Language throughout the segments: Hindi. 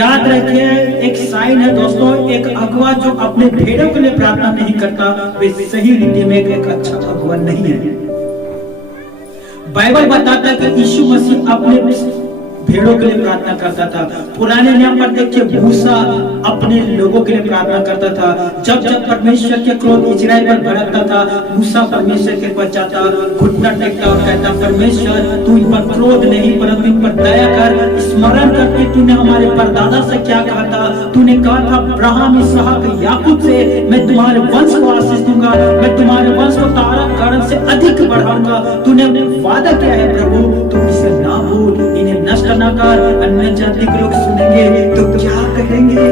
याद रखिए, एक साइन है दोस्तों, एक अगुआ जो अपने भेड़ों के लिए प्रार्थना नहीं करता वे सही रीति में एक अच्छा अगुआ नहीं है। बाइबल बताता है कि यीशु मसीह अपने भेड़ों के लिए प्रार्थना करता था। पुराने नियम पर देखिए, मूसा अपने लोगों के लिए प्रार्थना करता था। जब जब परमेश्वर के क्रोध इजराइल पर भड़कता था, मूसा परमेश्वर के पास जाता, घुटना टेकता और कहता, परमेश्वर तू इन पर क्रोध नहीं परंतु इन पर दया कर। स्मरण करके तूने हमारे परदादा से क्या कहा था? तूने कहा था अब्राहम, इसहाक, याकूब से मैं तुम्हारे वंश को आशीष दूंगा, मैं तुम्हारे वंश को तारा गण से अधिक बढ़ाऊंगा। तूने वादा किया है प्रभु, तुम इसे ना भूल, इन्हें नष्ट ना कर। अन्य जाति के लोग सुनेंगे तो क्या कहेंगे?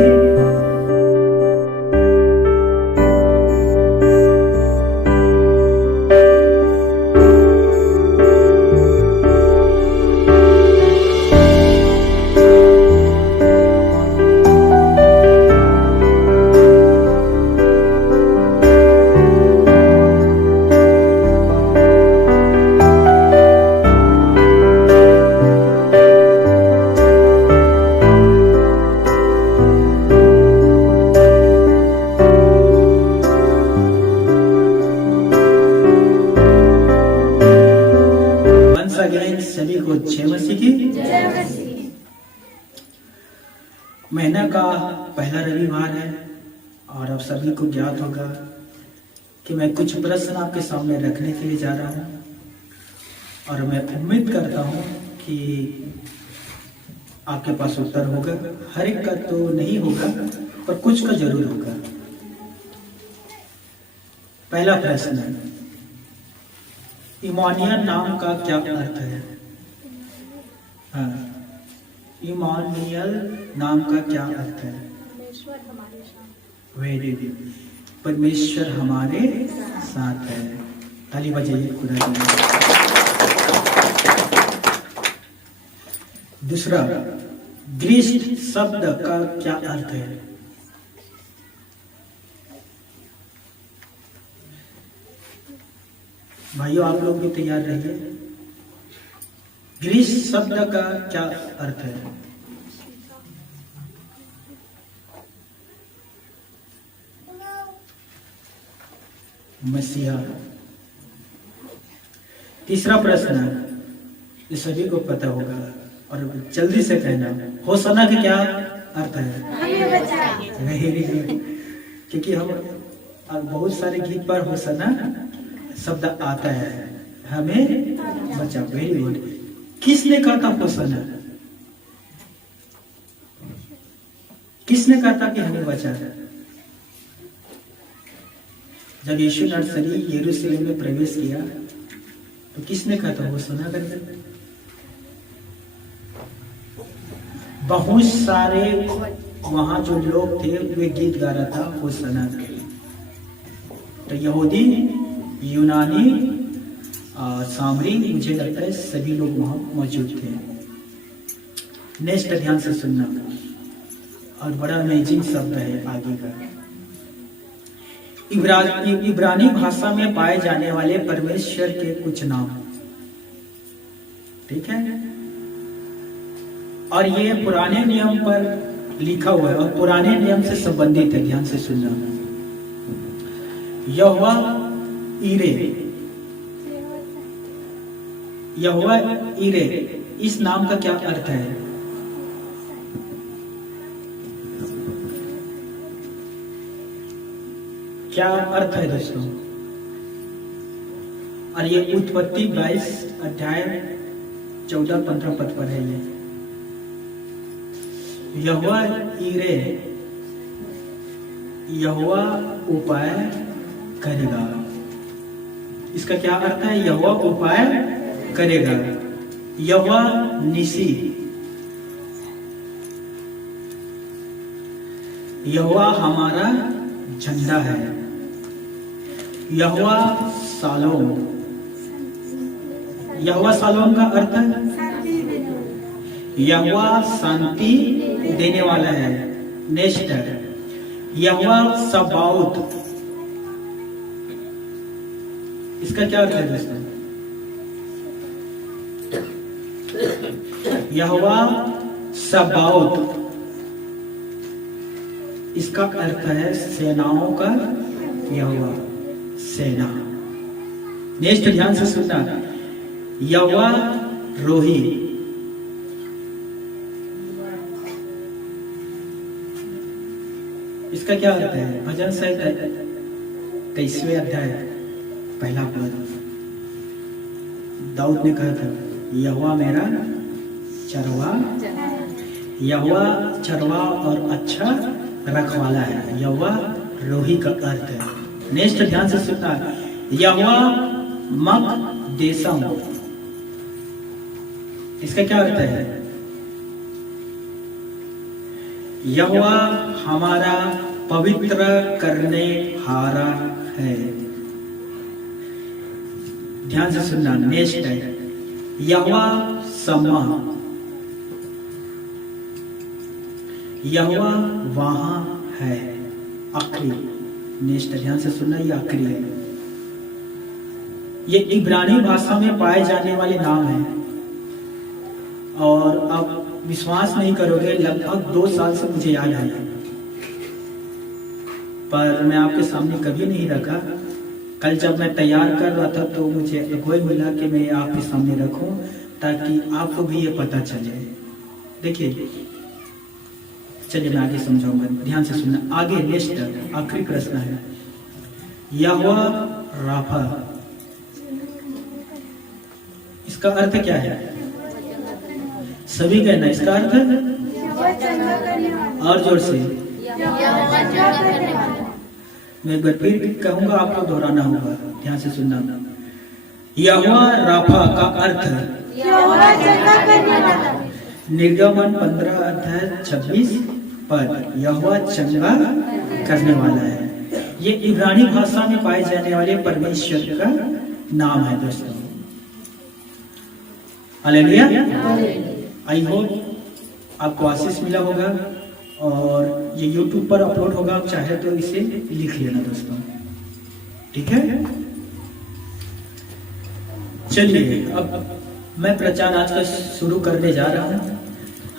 सभी को जय मसीह की। महीना का पहला रविवार है और अब सभी को ज्ञात होगा कि मैं कुछ प्रश्न आपके सामने रखने के लिए जा रहा हूं और मैं उम्मीद करता हूं कि आपके पास उत्तर होगा। हर एक का तो नहीं होगा पर कुछ का जरूर होगा। पहला प्रश्न है, इमानियल नाम का क्या अर्थ है? हाँ, इमानियल नाम का क्या अर्थ है? वेरी गुड, परमेश्वर हमारे साथ है। ताली बजाइए खुदा के लिए। दूसरा, ग्रीष्म शब्द का क्या अर्थ है? भाइयों आप लोग भी तैयार रहिए। ग्रीष्म शब्द का क्या अर्थ है? मसीहा। तीसरा प्रश्न है, ये सभी को पता होगा और जल्दी से कहना, होशाना का क्या अर्थ है? वेरी गुड, क्योंकि हम बहुत सारे गीत पर होशाना शब्द आता है, हमें बचा। Very good. किसने कहा था होशाना? किसने कहा था कि हमें बचा? जब यीशु नर्सरी यरूशलेम में प्रवेश किया तो किसने कहा था होशाना करके? बहुत सारे वहां जो लोग थे वे गीत गा रहा था होशाना। तो यहूदी, यूनानी, सामरी, मुझे लगता है सभी लोग वहां मौजूद थे। नेक्स्ट ध्यान से सुनना और बड़ा अमेजिंग शब्द है आगे का। इब्रानी भाषा में पाए जाने वाले परमेश्वर के कुछ नाम, ठीक है, और ये पुराने नियम पर लिखा हुआ है और पुराने नियम से संबंधित है। ध्यान से सुनना। यहोवा ईरे, यहोवा ईरे, इस नाम का क्या अर्थ है? क्या अर्थ है दोस्तों? और ये उत्पत्ति 22 अध्याय 14-15 पद पर है। ये यहोवा ईरे, यहोवा उपाय करेगा। इसका क्या अर्थ है? यहोवा उपाय करेगा। यहोवा निसी, यहोवा हमारा झंडा है। यहोवा शालोम, यहोवा शालोम का अर्थ है यहोवा शांति देने वाला है। नेक्स्ट है यहोवा सबाउत, इसका क्या अर्थ है दोस्तों? यहोवा सबाउत, इसका अर्थ है सेनाओं का यहोवा, सेना। नेक्स्ट ध्यान से सुनना, यहोवा रोही। इसका क्या अर्थ है? भजन संहिता 23वें अध्याय पहला पद, दाऊद ने कहा था, यहोवा मेरा चरवा, यहोवा चरवा और अच्छा रखवाला है। यहोवा रोही का अर्थ है। नेक्स्ट ध्यान से सुनना, यहोवा मकदेशम। इसका क्या अर्थ है? यहोवा हमारा पवित्र करने हारा है। ध्यान से सुनना, नेक्स्ट है यहोवा सम्मा, यहोवा वहां है, आखिरी। नेक्स्ट ध्यान से सुनना, ये आखिरी है। ये इब्रानी भाषा में पाए जाने वाले नाम हैं और आप विश्वास नहीं करोगे, लगभग 2 साल से मुझे याद आया, पर मैं आपके सामने कभी नहीं रखा। कल जब मैं तैयार कर रहा था तो मुझे अगुवाई मिला कि मैं आपके सामने रखूं ताकि आपको भी ये पता चले। देखिए, चलिए मैं आगे समझाऊंगा, ध्यान से सुनना। आगे नेक्स्ट आखिरी प्रश्न है, यहोवा राफा। इसका अर्थ क्या है? सभी कहना, इसका अर्थ और जोर से। मैं एक बार फिर कहूंगा, आपको दोहराना होगा, ध्यान से सुनना। यहोवा राफा का अर्थ निर्गमन 15 अध्याय 26 पद, यहोवा चंगा करने वाला है। ये इब्रानी भाषा में पाए जाने वाले परमेश्वर का नाम है दोस्तों। हालेलुया। आई होप आपको आशीष मिला होगा और ये YouTube पर अपलोड होगा, आप चाहे तो इसे लिख लेना दोस्तों, ठीक है। चलिए अब मैं प्रचार आज का शुरू करने जा रहा हूं।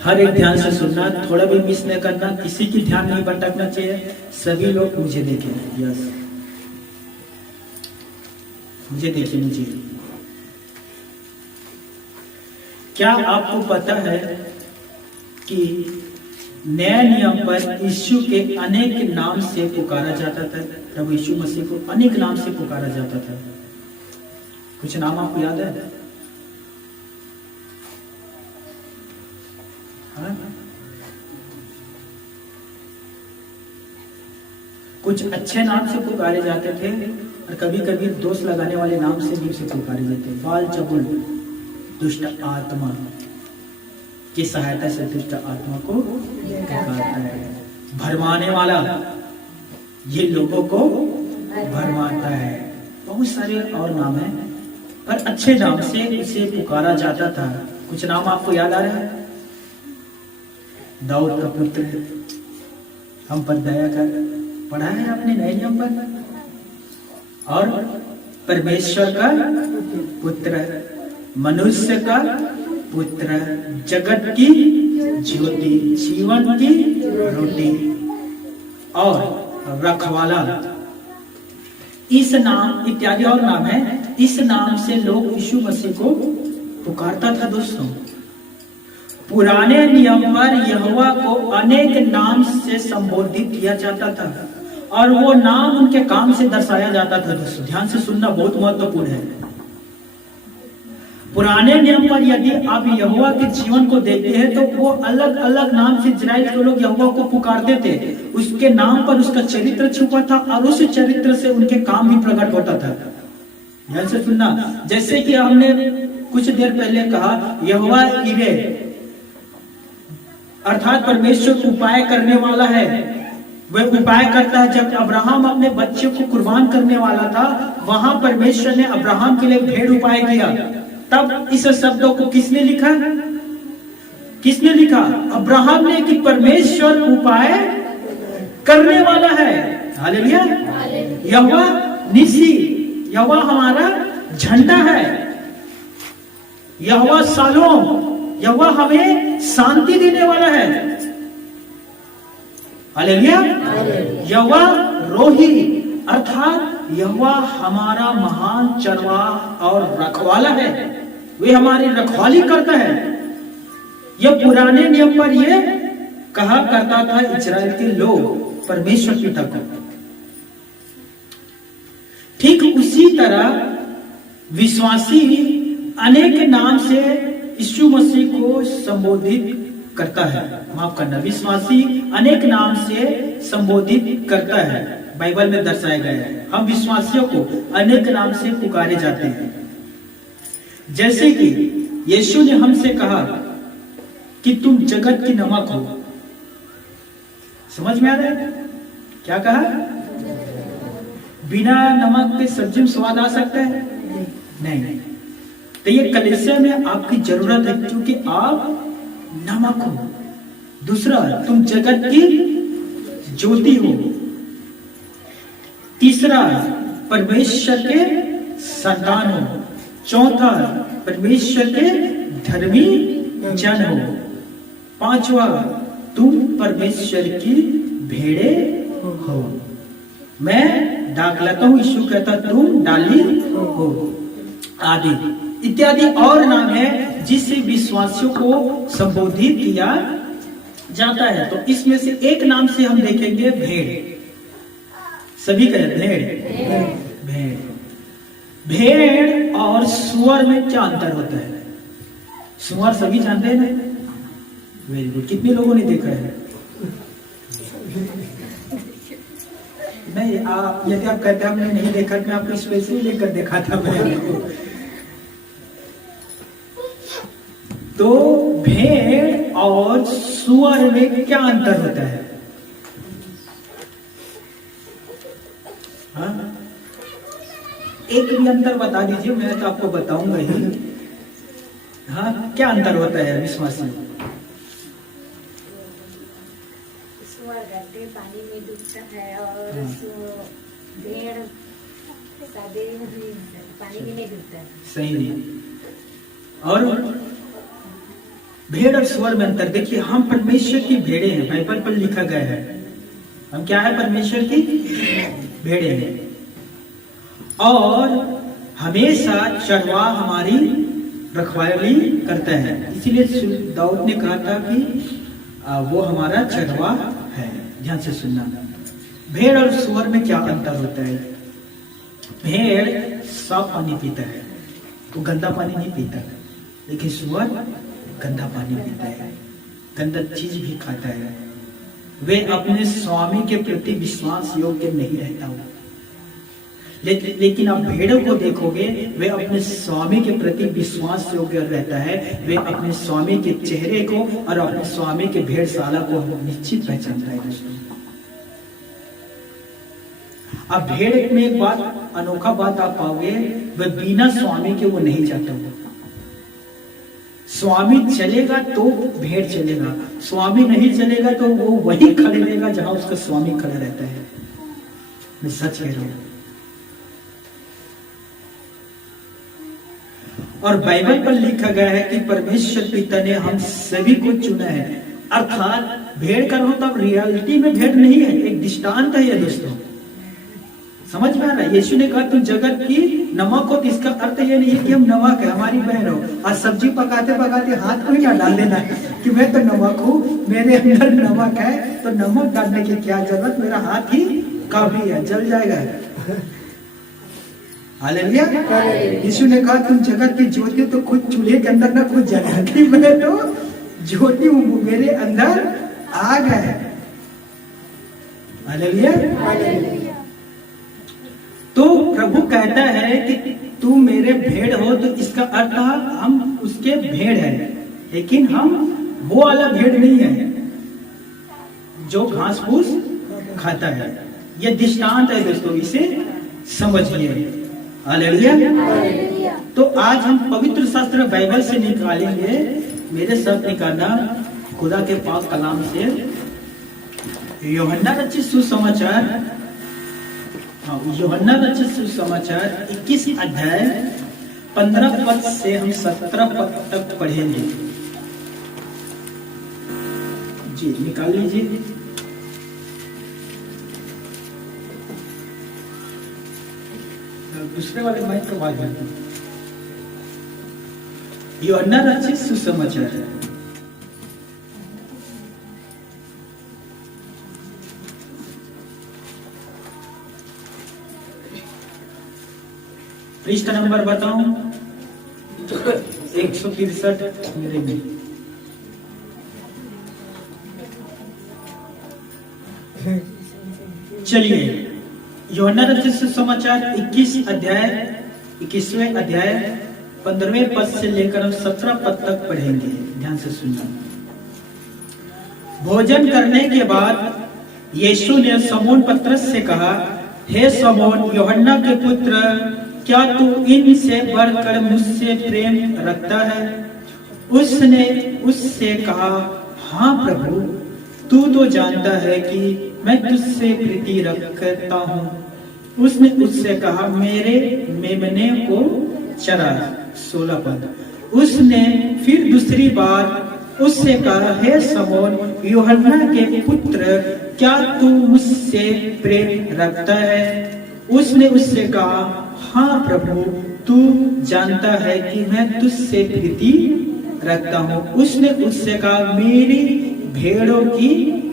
हर एक ध्यान से सुनना, थोड़ा भी मिस नहीं करना, किसी की ध्यान नहीं भटकना चाहिए। सभी लोग मुझे देखें, यस, मुझे देखिए, मुझे। क्या आपको पता है कि नए नियम पर यीशु के अनेक नाम से पुकारा जाता था? प्रभु यीशु मसीह को अनेक नाम से पुकारा जाता था। कुछ नाम आपको याद है? हाँ? कुछ अच्छे नाम से पुकारे जाते थे और कभी कभी दोष लगाने वाले नाम से भी उसे पुकारे जाते। बालजबूल, दुष्ट आत्मा की सहायता से दुष्ट आत्मा को पुकारता है। भरमाने वाला, ये लोगों को भरमाता है। बहुत सारे और नाम हैं, पर अच्छे नाम से इसे पुकारा जाता था। कुछ नाम आपको याद आ रहा है? दाऊद का पुत्र, हम पर दया कर, पढ़ा है आपने नए नियम पर। और परमेश्वर का पुत्र, मनुष्य का पुत्र, जगत की ज्योति, जीवन की रोटी और रखवाला, इस नाम इत्यादि और नाम है। इस नाम से लोग यीशु मसीह को पुकारता था दोस्तों। पुराने नियम पर यहोवा को अनेक नाम से संबोधित किया जाता था और वो नाम उनके काम से दर्शाया जाता था दोस्तों। ध्यान से सुनना, बहुत महत्वपूर्ण है। पुराने नियम पर यदि आप यहोवा के जीवन को देखते हैं तो वो अलग अलग नाम से इस्राएल के लोग यहोवा को पुकारते थे। उसके नाम पर उसका चरित्र छुपा था और उस चरित्र से उनके काम भी प्रकट होता था। ध्यान से सुनना, जैसे कि हमने कुछ देर पहले कहा, यहोवा इरे अर्थात परमेश्वर उपाय करने वाला है। वह उपाय करता है। जब अब्राहम अपने बच्चे को कुर्बान करने वाला था, वहां परमेश्वर ने अब्राहम के लिए भेड़ उपाय किया। तब इस शब्दों को किसने लिखा? किसने लिखा? अब्राहम ने, कि परमेश्वर उपाय करने वाला है। हालेलुया। यहोवा निसी, यहोवा हमारा झंडा है। यहोवा शालोम, यहोवा हमें शांति देने वाला है। हालेलुया। यहोवा रोही अर्थात यहोवा हमारा महान चरवाहा और रखवाला है, वे हमारी रखवाली करता है। यह पुराने नियम पर यह कहा करता था इस्राएल के लोग परमेश्वर पिता को। ठीक उसी तरह विश्वासी अनेक नाम से यीशु मसीह को संबोधित करता है। माफ करना, विश्वासी अनेक नाम से संबोधित करता है, बाइबल में दर्शाया गया है। हम विश्वासियों को अनेक नाम से पुकारे जाते हैं, जैसे कि यीशु ने हमसे कहा कि तुम जगत की नमक हो। समझ में आ रहा है क्या कहा? बिना नमक के सब्जी में स्वाद आ सकता है? नहीं। तो ये कलीसिया में आपकी जरूरत है, क्योंकि आप नमक हो। दूसरा, तुम जगत की ज्योति हो। तीसरा, परमेश्वर के संतान हो। चौथा, परमेश्वर के धर्मी जन हो। पांचवा, तुम परमेश्वर की भेड़े हो। मैं डाक लाता हूं, यीशु कहता तुम डाली हो, आदि इत्यादि और नाम है जिससे विश्वासियों को संबोधित किया जाता है। तो इसमें से एक नाम से हम देखेंगे भेड़। सभी कहें भेड़। भेड़ भेड़ और सुअर में क्या अंतर होता है? सुअर सभी जानते हैं ना? Very good. कितने लोगों ने देखा है? नहीं, यदि आप कहते हैं हमने नहीं देखा, मैं आपको स्पेशली लेकर देखा था मैं आपको। तो भेड़ और सुअर में क्या अंतर होता है? हाँ? एक भी अंतर बता दीजिए, मैं तो आपको बताऊंगा ही। हाँ, क्या अंतर होता है विश्वासी? पानी में डूबता है और भेड़ सादे पानी में नहीं डूबता है। सही नहीं। और भेड़ और सुअर में अंतर देखिए। हम परमेश्वर की भेड़े हैं, बाइबल पर लिखा गया है। हम क्या है? परमेश्वर की भेड़े हैं। और हमेशा चरवाहा हमारी रखवाली करता है। इसीलिए दाऊद ने कहा था कि वो हमारा चरवाहा है। ध्यान से सुनना। भेड़ और सुअर में क्या अंतर होता है? भेड़ साफ पानी पीता है, वो गंदा पानी नहीं पीता, लेकिन सुअर गंदा पानी पीता है, गंदा चीज भी खाता है। वे अपने स्वामी के प्रति विश्वास योग्य नहीं रहता हो। लेकिन आप भेड़ों को देखोगे, वे अपने स्वामी के प्रति विश्वास योग्य रहता है। वे अपने स्वामी के चेहरे को और अपने स्वामी के भेड़शाला को निश्चित पहचानता है। दोस्तों, अब भेड़ में एक बात, अनोखा बात आप पाओगे, वह बिना स्वामी के वो नहीं जाता हो। स्वामी चलेगा तो भेड़ चलेगा, स्वामी नहीं चलेगा तो वो वही खड़े रहेगा जहां उसका स्वामी खड़ा रहता है। मैं सच कह रहा हूं। और बाइबल पर लिखा गया है कि परमेश्वर पिता ने हम सभी को चुना है। अर्थात भेड़ का हो तब रियलिटी में भेड़ नहीं है, एक दृष्टांत है ये। दोस्तों, समझ में आ रहा है? यीशु ने कहा तुम जगत की नमक हो, तो इसका अर्थ ये नहीं है कि हम नमक है, हमारी बहन हो। आज सब्जी पकाते पकाते हाथ को ही ना डाल देना कि मैं तो नमक हूँ, मेरे अंदर नमक है, तो नमक डालने की क्या जरूरत, मेरा हाथ ही काफी है, जल जाएगा। हालेलुया। यीशु ने कहा तुम जगत की ज्योति, तो खुद चूल्हे के अंदर ना खुद जला कि मैं तो ज्योति हूँ, मेरे अंदर आग है। हालेलुया। तो प्रभु कहता है कि तू मेरे भेड़ हो, तो इसका अर्थ हम उसके भेड़ हैं, लेकिन हम वो वाला भेड़ नहीं है जो घास फूस खाता है। यह दृष्टांत है दोस्तों, इसे समझिए। हालेलुया। तो आज हम पवित्र शास्त्र बाइबल से निकालेंगे, मेरे साथ निकालना खुदा के पाक कलाम से यूहन्ना रचित सुसमाचार, यूहन्ना रचित सुसमाचार 21 अध्याय 15 पद से हम 17 पद तक पढ़ेंगे। जी निकाल लीजिए। दूसरे वाले माइक को आवाज है। यूहन्ना रचित सुसमाचार है। पृष्ठ नंबर बताऊं? 163 मेरे में। चलिए, यूहन्ना रचित सुसमाचार 21वें अध्याय 15वें पद से लेकर हम 17 पद तक पढ़ेंगे। ध्यान से सुनना। भोजन करने के बाद यीशु ने शमौन पतरस से कहा, हे शमौन, यूहन्ना के पुत्र, क्या तू इनसे बढ़कर मुझसे प्रेम रखता है? उसने उससे कहा, हाँ प्रभु, तू तो जानता है कि मैं तुझसे प्रीति रखता हूँ। उसने उससे कहा, मेरे मेमने को चरा। 16 पद। उसने फिर दूसरी बार उससे कहा, हे शमौन, यूहन्ना के पुत्र, क्या तू मुझसे प्रेम रखता है? उसने उससे कहा, हाँ प्रभु, तू जानता है कि मैं तुझसे प्रीति रखता हूँ। उसने उससे कहा, मेरी भेड़ों की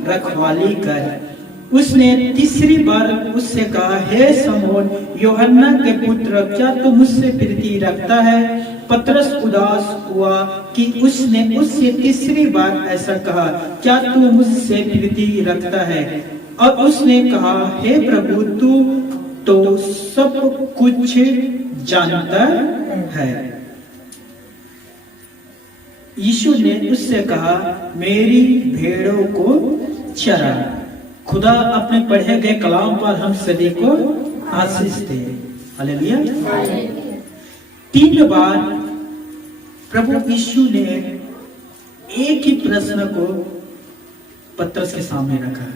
रखवाली कर। उसने तीसरी बार उससे कहा, हे शमौन, यूहन्ना के पुत्र, क्या तू मुझसे प्रीति रखता है? पतरस उदास हुआ कि उसने उससे तीसरी बार ऐसा कहा, क्या तू मुझसे प्रीति रखता है? और उसने कहा, हे प्रभु, तू तो सब कुछ जानता है। यीशु ने उससे कहा, मेरी भेड़ों को चरा। खुदा अपने पढ़े गए कलाम पर हम सभी को आशीष दे। हालेलुया। 3 बार प्रभु यीशु ने एक ही प्रश्न को पतरस के सामने रखा,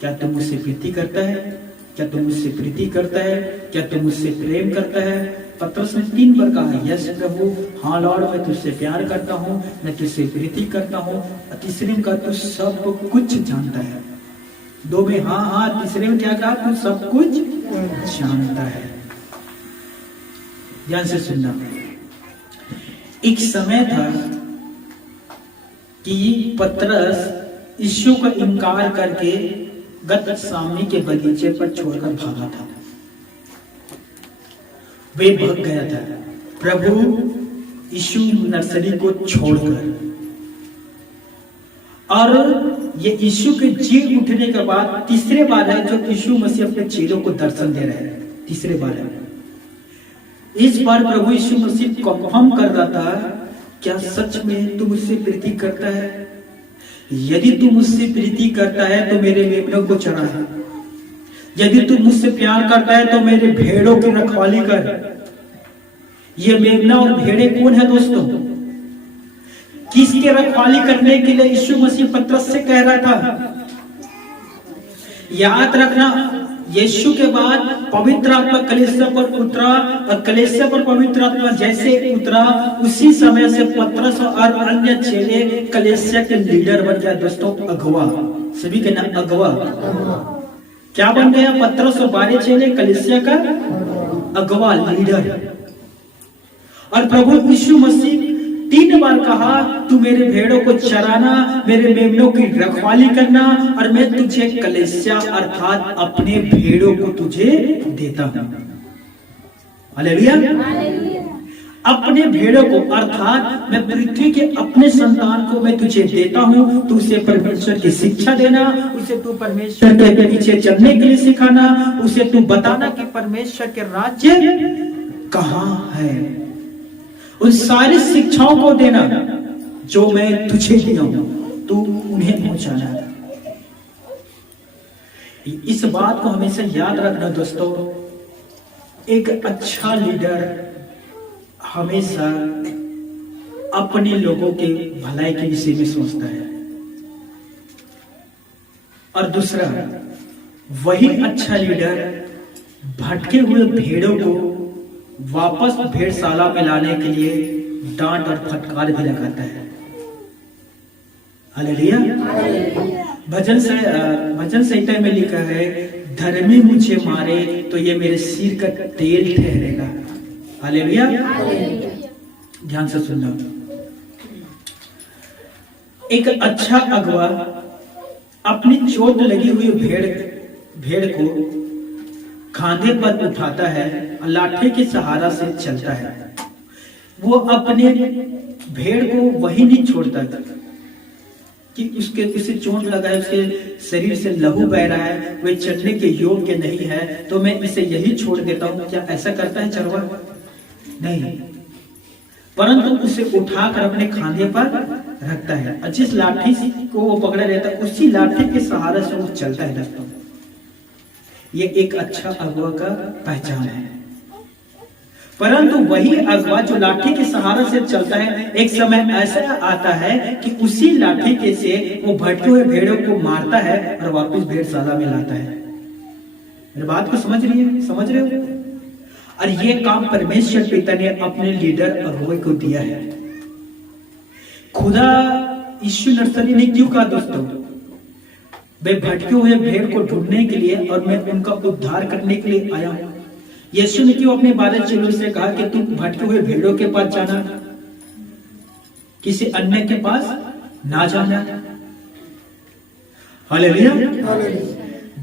क्या तुम मुझसे प्रीति करता है? क्या तुम मुझसे प्रीति करता है? क्या तुम मुझसे प्रेम करता है? पतरस ने 3 बार कहा, यस प्रभु, हाँ लॉर्ड, मैं तुझसे प्यार करता हूँ, मैं तुझसे प्रीति करता हूँ। तीसरे में कहा, तू सब कुछ जानता है। 2 में हाँ हाँ, तीसरे में क्या कहा, तू सब कुछ जानता है। ध्यान से सुनना। एक समय था कि पतरस यीशु का इनकार करके गतसमानी के बगीचे पर छोड़कर भागा था। वे भाग गया था प्रभु यीशु नर्सरी को छोड़कर। और ये यीशु के जी उठने के बाद तीसरे बार है जो यीशु मसीह अपने चेलों को दर्शन दे रहे हैं। तीसरे बार है। इस बार प्रभु यीशु मसीह कंफर्म कर रहा था, क्या सच में तू मुझसे प्रीति करता है? यदि तू मुझसे प्रीति करता है तो मेरे मेमनों को चरा है। यदि तू मुझसे प्यार करता है तो मेरे भेड़ों की रखवाली कर। ये मेमना और भेड़े कौन है दोस्तों? किसके रखवाली करने के लिए यीशु मसीह पतरस से कह रहा था? याद रखना, यीशु के बाद पवित्र आत्मा कलीसिया पर उतरा और कलीसिया पर पवित्र आत्मा जैसे उतरा उसी समय से पतरस और अन्य चेले कलीसिया के लीडर बन गया दोस्तों, अगुवा। सभी के नाम अगुवा। क्या बन गया? पतरस और 12 चेले कलीसिया का अगुवा, लीडर। और प्रभु यीशु मसीह 3 बार कहा, तू मेरे भेड़ों को चराना, मेरे मेमनों की रखवाली करना, और मैं तुझे कलीसिया अर्थात अपने भेड़ों को तुझे देता हूं। हालेलुया। अपने भेड़ों को अर्थात मैं पृथ्वी के अपने संतान को मैं तुझे देता हूं। तू उसे परमेश्वर की शिक्षा देना, उसे तू परमेश्वर के पीछे चलने के लिए सिखाना, उसे तू बताना कि परमेश्वर के राज्य कहां है। उन सारी शिक्षाओं को देना जो मैं तुझे दिया हूं, तू उन्हें पहुंचाना। इस बात को हमेशा याद रखना दोस्तों, एक अच्छा लीडर हमेशा अपने लोगों के भलाई के विषय में सोचता है। और दूसरा, वही अच्छा लीडर भटके हुए भेड़ों को वापस भेड़शाला में लाने के लिए डांट और फटकार भी लगाता है। हालेलुया। भजन संहिता में लिखा है, धर्मी मुझे मारे तो ये मेरे सिर का तेल ठहरेगा। हालेलुया। ध्यान से सुनना। एक अच्छा अगुआ अपनी चोट लगी हुई भेड़ को खांधे पर उठाता है और लाठी के सहारा से चलता है। वो अपने भेड़ को वही नहीं छोड़ता कि उसे चोट लगा है, उसके शरीर से लहू बह रहा है, वह चलने के योग्य नहीं है, तो मैं इसे यही छोड़ देता हूं। क्या ऐसा करता है चरवा? नहीं, परंतु उसे उठाकर अपने खांधे पर रखता है और जिस लाठी को वो पकड़े रहता है उसी लाठी के सहारे से वो चलता है। दोस्तों, ये एक अच्छा अगुआ का पहचान है। परंतु वही अगुआ जो लाठी के सहारे से चलता है, एक समय ऐसा आता है कि उसी लाठी के से वो भटके हुए भेड़ों को मारता है और वापस भेड़शाला में लाता है। मेरी बात को समझ रहे हो? और ये काम परमेश्वर पिता ने अपने लीडर अगुए को दिया है। खुदा यीशु नर्सरी ने क्यों कहा दोस्तों, मैं भटके हुए भेड़ को ढूंढने के लिए और मैं उनका उद्धार करने के लिए आया हूं। यीशु ने क्यों अपने 12 चेलों से कहा कि तुम भटके हुए भेड़ों के पास जाना, किसी अन्य के पास ना जाना? हालेलुया।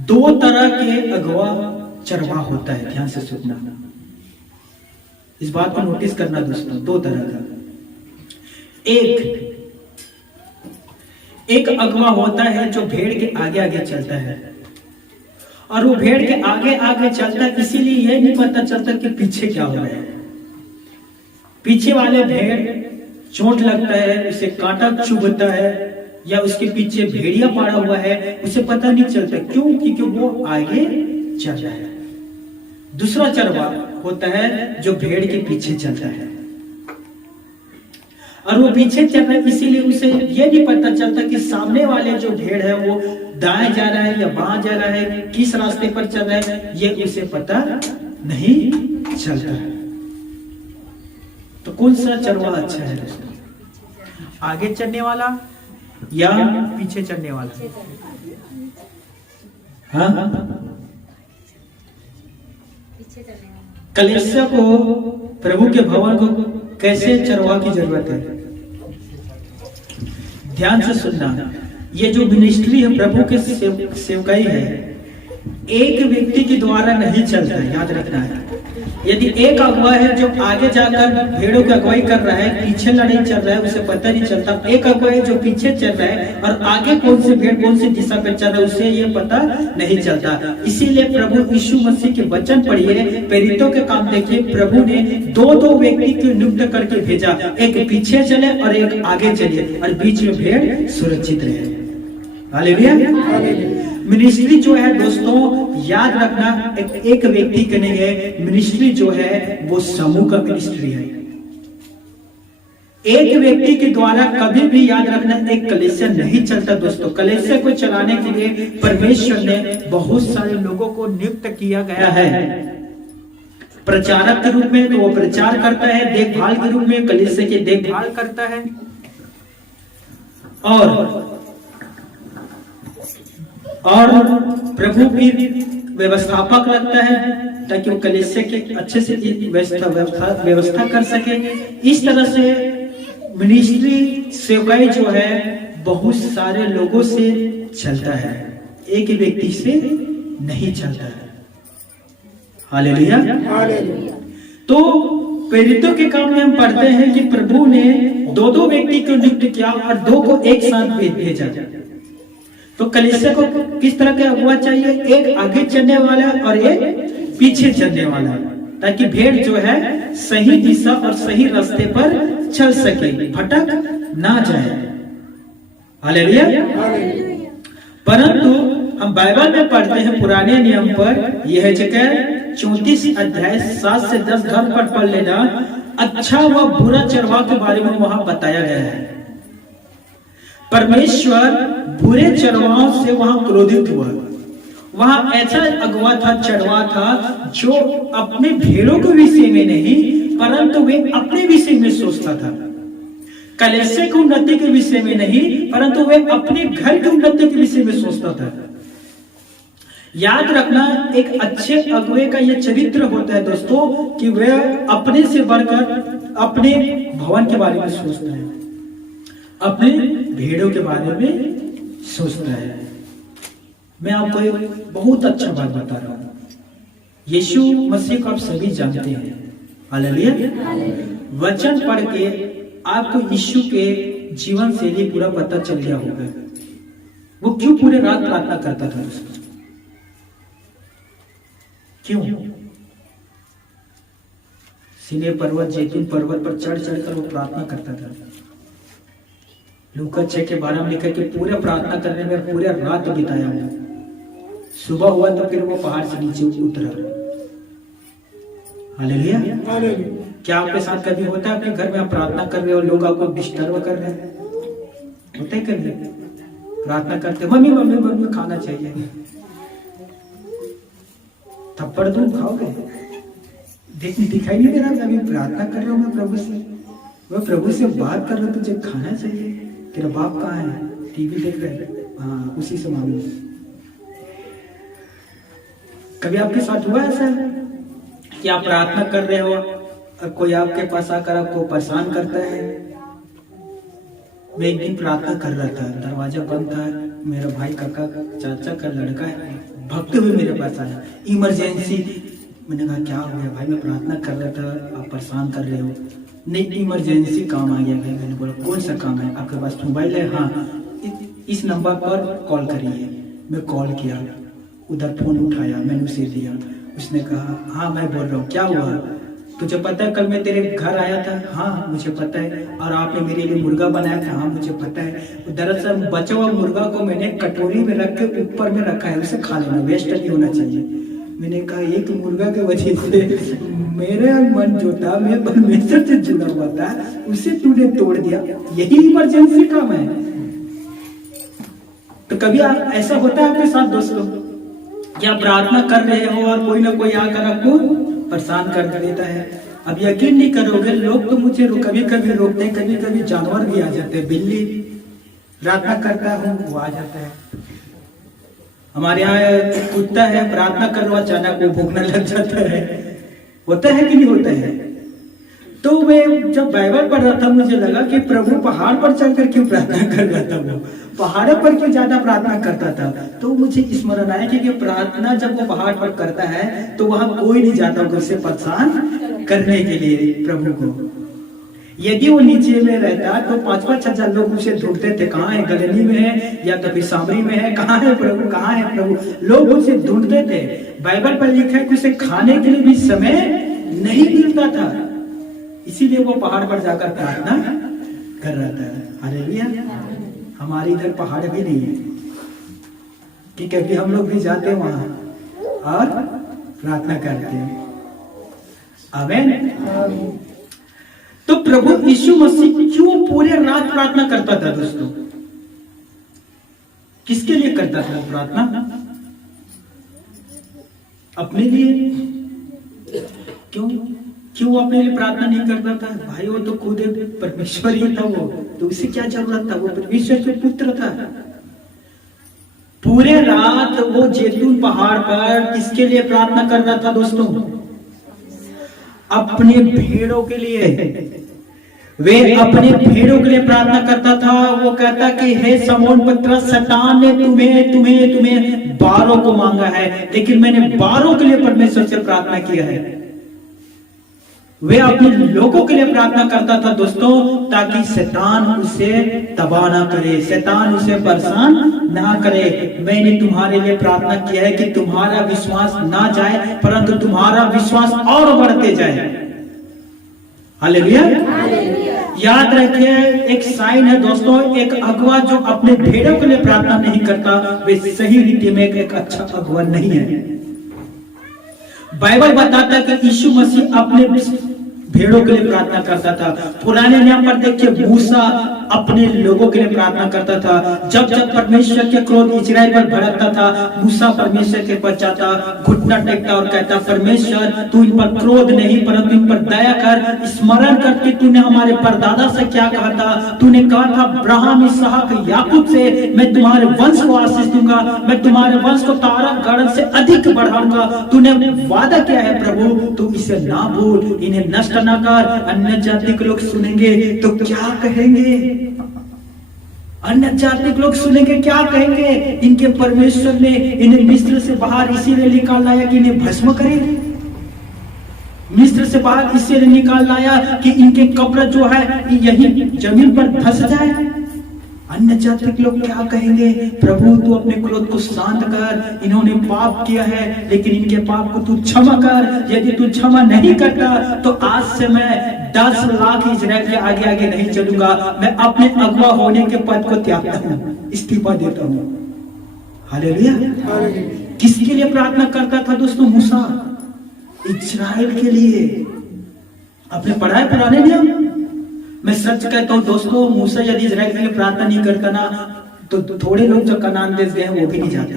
दो तरह के अगुआ चरवा होता है। ध्यान से सुनना, इस बात को नोटिस करना दोस्तों। दो तरह का, एक अगुआ होता है जो भेड़ के आगे आगे चलता है, और वो भेड़ के आगे आगे चलता है, इसीलिए यह नहीं पता चलता कि पीछे क्या हो रहा है। पीछे वाले भेड़ चोट लगता है, उसे कांटा चुभता है, या उसके पीछे भेड़िया पड़ा हुआ है, उसे पता नहीं चलता। क्यों? क्योंकि वो आगे चल रहा है। दूसरा चरवा होता है जो भेड़ के पीछे चलता है, और वो पीछे चल रहा है, इसीलिए उसे ये नहीं पता चलता कि सामने वाले जो भेड़ है वो दाएं जा रहा है या बाएं जा रहा है, किस रास्ते पर चल रहा है, ये उसे पता नहीं चलता है। तो कौन सा चरवा अच्छा है दोस्तों? आगे चलने वाला या पीछे चलने वाला? हाँ, कलीसिया को, प्रभु के भवन को कैसे चरवा की जरूरत है? ध्यान से सुनना। ये जो मिनिस्ट्री है, प्रभु के सेवकाई है, एक व्यक्ति के द्वारा नहीं चलता है, याद रखना है। यदि एक अगुआ है जो आगे जाकर भेड़ों की अगुवाई कर रहा है, पीछे लड़ाई चल रहा है, उसे पता नहीं चलता। एक अगुआ है जो पीछे चल रहा है और आगे कौन से भेड़ कौन सी दिशा पर चल रहा है, उसे ये पता नहीं चलता। इसीलिए प्रभु यीशु मसीह के वचन पढ़िए, प्रेरितों के काम देखिए, प्रभु ने दो व्यक्ति को नियुक्त करके भेजा, एक पीछे चले और एक आगे चले, और बीच में भेड़ सुरक्षित रहे। हालेलुया। मिनिस्ट्री जो है दोस्तों, याद रखना, एक व्यक्ति का नहीं है। मिनिस्ट्री जो है वो समूह का मिनिस्ट्री है। एक व्यक्ति के द्वारा कभी भी, याद रखना, एक कलीसिया नहीं चलता दोस्तों। कलीसिया को चलाने के लिए परमेश्वर ने बहुत सारे लोगों को नियुक्त किया गया है। प्रचारक के रूप में तो वो प्रचार करता है, देखभाल के रूप में कलीसिया की देखभाल करता है, और प्रभु भी व्यवस्थापक लगता है ताकि वो कलीसिया के अच्छे से व्यवस्था कर सके। इस तरह से मिनिस्ट्री सेवकाई जो है बहुत सारे लोगों से चलता है, एक ही व्यक्ति से नहीं चलता है। हालेलुया। तो प्रेरितों के काम में हम पढ़ते हैं कि प्रभु ने दो व्यक्ति को नियुक्त किया और दो को एक साथ भेजा। तो कलीसिया को किस तरह का अगुआ चाहिए? एक आगे चलने वाला और एक पीछे चलने वाला, ताकि भेड़ जो है सही दिशा और सही रास्ते पर चल सके, भटक ना जाए। हालेलुया। परंतु हम बाइबल में पढ़ते हैं पुराने नियम पर, यह जगह 34 अध्याय 7 से 10 घर पर पढ़ लेना, अच्छा व बुरा चरवा के बारे में वहां बताया गया है। परमेश्वर बुरे चरवाओं से वहां क्रोधित हुआ। वहां ऐसा अगुआ था, चरवा था, जो अपने भेड़ों के विषय में नहीं परंतु वे अपने विषय में सोचता था। कलीसिया की उन्नति के विषय में नहीं परंतु वे अपने घर की उन्नति के विषय में सोचता था। याद रखना, एक अच्छे अगुवे का यह चरित्र होता है दोस्तों कि वह अपने से बढ़कर अपने भवन के बारे में सोचता है, अपने भेड़ों के बारे में सोचता है। मैं आपको एक बहुत अच्छा बात बता रहा हूं। यीशु मसीह को आप सभी जानते हैं, हालेलुया। वचन पढ़ के आपको यीशु के जीवन शैली पूरा पता चल गया होगा। वो क्यों पूरे रात प्रार्थना करता था दोस्तों? क्यों? सीने पर्वत, जैतून पर्वत पर चढ़ चढ़कर वो प्रार्थना करता था। लूका 6:12 में लिखा कि पूरे प्रार्थना करने में पूरे रात बिताया वो। सुबह हुआ तो फिर वो पहाड़ से नीचे उतरा। हालेलुया। क्या आपके साथ कभी होता है अपने घर में आप प्रार्थना कर रहे हो, लोग आपको डिस्टर्ब कर रहे हैं? होता है कभी? प्रार्थना करते मम्मी मम्मी मम्मी खाना चाहिए, थप्पड़ दूं खाओगे? दिखाई नहीं दे रहा? अभी प्रार्थना कर रहा हूं मैं प्रभु से, मैं प्रभु से बात कर रहा हूं, तुझे खाना चाहिए, तेरा बाप कहाँ है? टीवी देख रहे हैं। हाँ, उसी से मांगो। कभी आपके साथ हुआ ऐसा कि आप प्रार्थना कर रहे हो और कोई आपके पास आकर आपको परेशान करता है? मैं एक दिन प्रार्थना कर रहा था, दरवाजा बंद था, मेरा भाई काका चाचा का लड़का है, भगते हुए मेरे पास आया, इमरजेंसी। मैंने कहा क्या हो गया भाई? मैं प्रार्थना कर रहा था, आप परेशान कर रहे हो। नहीं, इमरजेंसी काम आ गया भाई। मैंने बोला कौन सा काम है? आपके पास मोबाइल है? हाँ, इस नंबर पर कॉल करिए। मैं कॉल किया, उधर फोन उठाया, मैंने उसे दिया। उसने कहा हाँ मैं बोल रहा हूँ, क्या हुआ? तुझे पता है कल मैं तेरे घर आया था? हाँ मुझे पता है। और आपने मेरे लिए मुर्गा बनाया था? हाँ मुझे पता है। दरअसल बचा हुआ मुर्गा को मैंने कटोरी में रख के ऊपर में रखा है, उसे खा लेना, वेस्ट नहीं होना चाहिए। मैंने कहा एक मुर्गा के वजह से मेरा मन जो था, मैं परमेश्वर से जुड़ा हुआ था, उसे तूने तोड़ दिया। यही इमरजेंसी काम है। तो कभी ऐसा होता है आपके साथ दोस्तों कि आप प्रार्थना कर रहे हो और कोई ना कोई आकर आपको परेशान कर देता है? अब यकीन नहीं करोगे, लोग तो मुझे कभी कभी रोकते हैं, कभी कभी जानवर भी आ जाते हैं। बिल्ली प्रार्थना करता हूँ, वो आ जाता है। हमारे यहाँ एक कुत्ता है, प्रार्थना कर रहा, अचानक वो भूखने लग जाता है। होता है कि नहीं होता है? तो मैं जब बाइबल पढ़ रहा था, मुझे लगा कि प्रभु पहाड़ पर चढ़कर क्यों प्रार्थना कर रहा था? वो पहाड़ों पर क्यों ज्यादा प्रार्थना करता था? तो मुझे स्मरण आया कि प्रार्थना जब वो पहाड़ पर करता है तो वहां कोई नहीं जाता उसे परेशान करने के लिए प्रभु को। यदि वो नीचे में रहता तो 5,000 लोग उसे ढूंढते थे, कहाँ है? गगनी में है या कभी सामरी में है, कहाँ है प्रभु, कहाँ है प्रभु? लोग उसे ढूंढते थे। बाइबल पर लिखा है कि उसे खाने के लिए भी समय नहीं मिलता था, इसीलिए वो पहाड़ पर जाकर प्रार्थना कर रहा था। हालेलुया। हमारे इधर पहाड़ भी नहीं है कि कभी हम लोग भी जाते हैं वहां और प्रार्थना करते हैं। आमीन। तो प्रभु यीशु मसीह क्यों पूरे रात प्रार्थना करता था दोस्तों? किसके लिए करता था प्रार्थना? अपने लिए? क्यों क्यों अपने लिए प्रार्थना नहीं करता था? भाई वो तो खुद परमेश्वर ही था, वो तो उसे क्या जरूरत था? वो परमेश्वर के पुत्र था। पूरे रात वो जैतून पहाड़ पर किसके लिए प्रार्थना कर रहा था दोस्तों? अपने भेड़ों के लिए। वे अपने भेड़ों के लिए प्रार्थना करता था। वो कहता कि हे शमौन पतरस, शैतान ने तुम्हें 12 को मांगा है, लेकिन मैंने 12 के लिए परमेश्वर से प्रार्थना किया है। वे अपने लोगों के लिए प्रार्थना करता था दोस्तों, ताकि शैतान उसे तबाह ना करे, शैतान उसे परेशान ना करे। मैंने तुम्हारे लिए प्रार्थना किया है कि तुम्हारा विश्वास ना जाए, परंतु तुम्हारा विश्वास और बढ़ते जाए। हालेलुया। याद रखिए, एक साइन है दोस्तों, एक अगुवा जो अपने भेड़ों के लिए प्रार्थना नहीं करता, वे सही रीति में एक अच्छा अगुवा नहीं है। बाइबल बताता है कि यीशु मसीह अपने भेड़ों के लिए प्रार्थना करता था। पुराने नियम पर देखिए, मूसा अपने लोगों के लिए प्रार्थना करता था। जब जब परमेश्वर के क्रोध इस्राएल पर भड़कता था, मूसा परमेश्वर के पास जाता, घुटना टेकता और कहता, परमेश्वर तू इन पर क्रोध नहीं परंतु इन पर दया कर। स्मरण करके तूने हमारे परदादा से क्या कहा था? तूने कहा था अब्राहम, इसहाक, याकूब से मैं तुम्हारे वंश को आशीष दूंगा, मैं तुम्हारे वंश को तारा गण से अधिक बढ़ाऊंगा। तूने वादा किया है प्रभु, तू इसे ना भूल, इन्हें नष्ट ना कर। अन्य जाति के लोग सुनेंगे तो क्या कहेंगे? अन्य जाति के लोग सुनेंगे क्या कहेंगे? इनके परमेश्वर ने इन्हें मिस्र से बाहर इसीलिए निकाल लाया कि इन्हें भस्म करे। मिस्र से बाहर इसीलिए निकाल लाया कि इनके कब्र जो है यही जमीन पर धंस जाए। अन्य जाति के लोग क्या कहेंगे? प्रभु तू अपने क्रोध को शांत कर, इन्होंने पाप किया है लेकिन इनके पाप को तू क्षमा कर। यदि तू क्षमा नहीं करता तो आज से मैं 10 लाख इजराइल के आगे आगे नहीं चलूंगा, मैं अपने अगवा होने के पद को त्यागता हूँ, इस्तीफा देता हूँ। हालेलुया। किसके लिए प्रार्थना करता था दोस्तों? मूसा, इजराइल के लिए। आपने पढ़ा है पुराने नियम? मैं सच कहता हूं दोस्तों, मूसा यदि इजराइल के लिए प्रार्थना नहीं करता ना तो थोड़े लोग जो कनान देश गए वो भी नहीं जाते।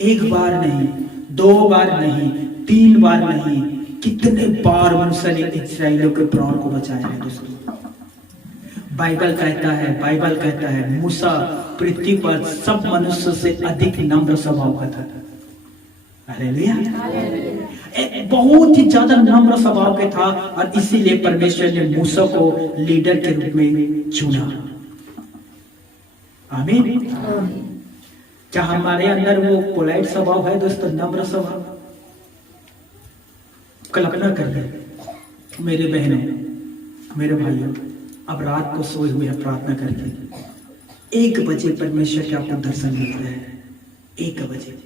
एक बार नहीं, 2 बार नहीं, 3 बार नहीं, कितने बार मूसा ने इस्राएलियों के प्राण को बचाया है दोस्तों। बाइबल कहता है मूसा पृथ्वी पर सब मनुष्य से अधिक नम्र स्वभाव का था। हालेलुया। बहुत ही ज्यादा नम्र स्वभाव के था और इसीलिए परमेश्वर ने मूसा को लीडर के रूप में चुना। आमीन। क्या हमारे अंदर वो पोलाइट स्वभाव है दोस्तों, नम्र स्वभाव? कल्पना करिए मेरे बहनों, मेरे भाइयों, अब रात को सोए हुए प्रार्थना करके 1 बजे परमेश्वर के आपको दर्शन मिल रहा है। 1 बजे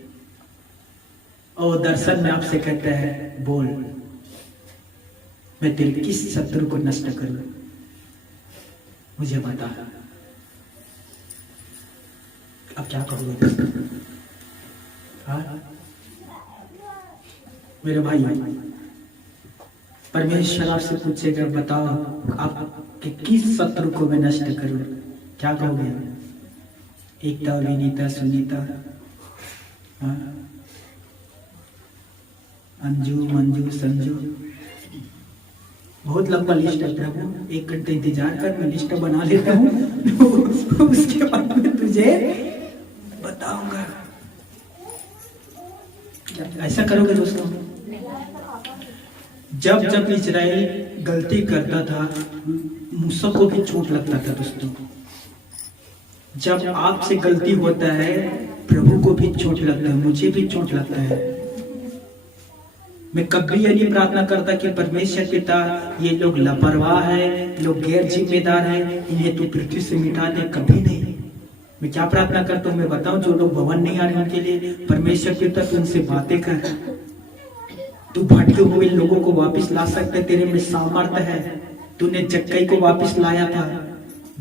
और दर्शन में आपसे कहता है, बोल मैं तेरे किस शत्रु को नष्ट करूं, मुझे बता। अब क्या कहोगे दोस्तों? मेरे भाई, परमेश्वर आपसे पूछेगा, बताओ आपके किस शत्रु को मैं नष्ट करूं, क्या कहोगे? एकता, विनीता, सुनीता, अंजू, मंजू, संजू, बहुत लंबा लिस्ट है प्रभु। 1 घंटे इंतजार कर, मैं लिस्ट बना लेता हूँ उसके बाद में तुझे बताऊंगा। ऐसा करोगे दोस्तों? जब जब इजराइल गलती करता था मूसा को भी चोट लगता था दोस्तों। जब आपसे गलती होता है प्रभु को भी चोट लगता है, मुझे भी चोट लगता है। मैं कभी ये नहीं प्रार्थना करता कि परमेश्वर पिता ये लोग लापरवाह है, लोग गैर जिम्मेदार है, इन्हें तू पृथ्वी से मिटा दे, कभी नहीं। मैं क्या प्रार्थना करता हूँ मैं बताऊं? जो लोग भवन नहीं आ रहे उनके लिए, परमेश्वर पिता तू उनसे बातें कर, तू भटके हुए लोगों को वापस ला सकते, तेरे में सामर्थ्य है। तूने जक्कई को वापस लाया था।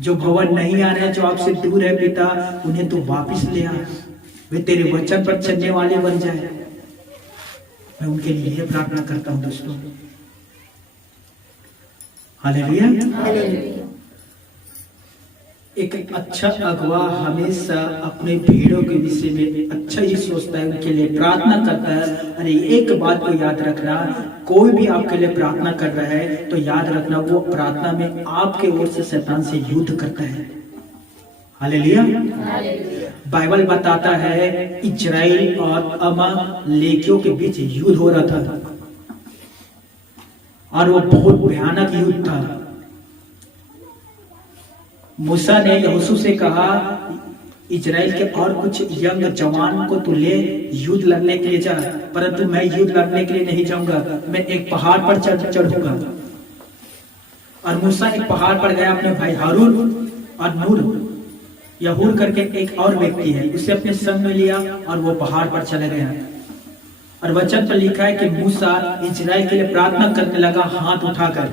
जो भवन नहीं आ रहे, जो आपसे दूर है पिता, उन्हें तू वापस ले आ, वे तेरे वचन पर चलने वाले बन जाए। मैं उनके लिए प्रार्थना करता हूं दोस्तों। हालेलुया। एक अच्छा अगुवा हमेशा अपने भीड़ों के विषय में अच्छा ही सोचता है, उनके लिए प्रार्थना करता है। अरे एक बात को याद रखना, कोई भी आपके लिए प्रार्थना कर रहा है तो याद रखना वो प्रार्थना में आपके ओर से शैतान से युद्ध करता है। हालेलुया। बाइबल बताता है इजराइल और अमालेकियों के बीच युद्ध हो रहा था और वो बहुत भयानक युद्ध था। मूसा ने यहोशू से कहा, इजराइल के और कुछ यंग जवान को तू ले युद्ध लड़ने के लिए जा, परंतु मैं युद्ध लड़ने के लिए नहीं जाऊंगा, मैं एक पहाड़ पर चढ़ूंगा। और मूसा एक पहाड़ पर गया, अपने भाई हारून और नूर यहूर करके एक और व्यक्ति है, उसे अपने संग में लिया और वो पहाड़ पर चला गया। और वचन पर लिखा है कि मूसा इजराइल के लिए प्रार्थना करने लगा हाथ उठाकर।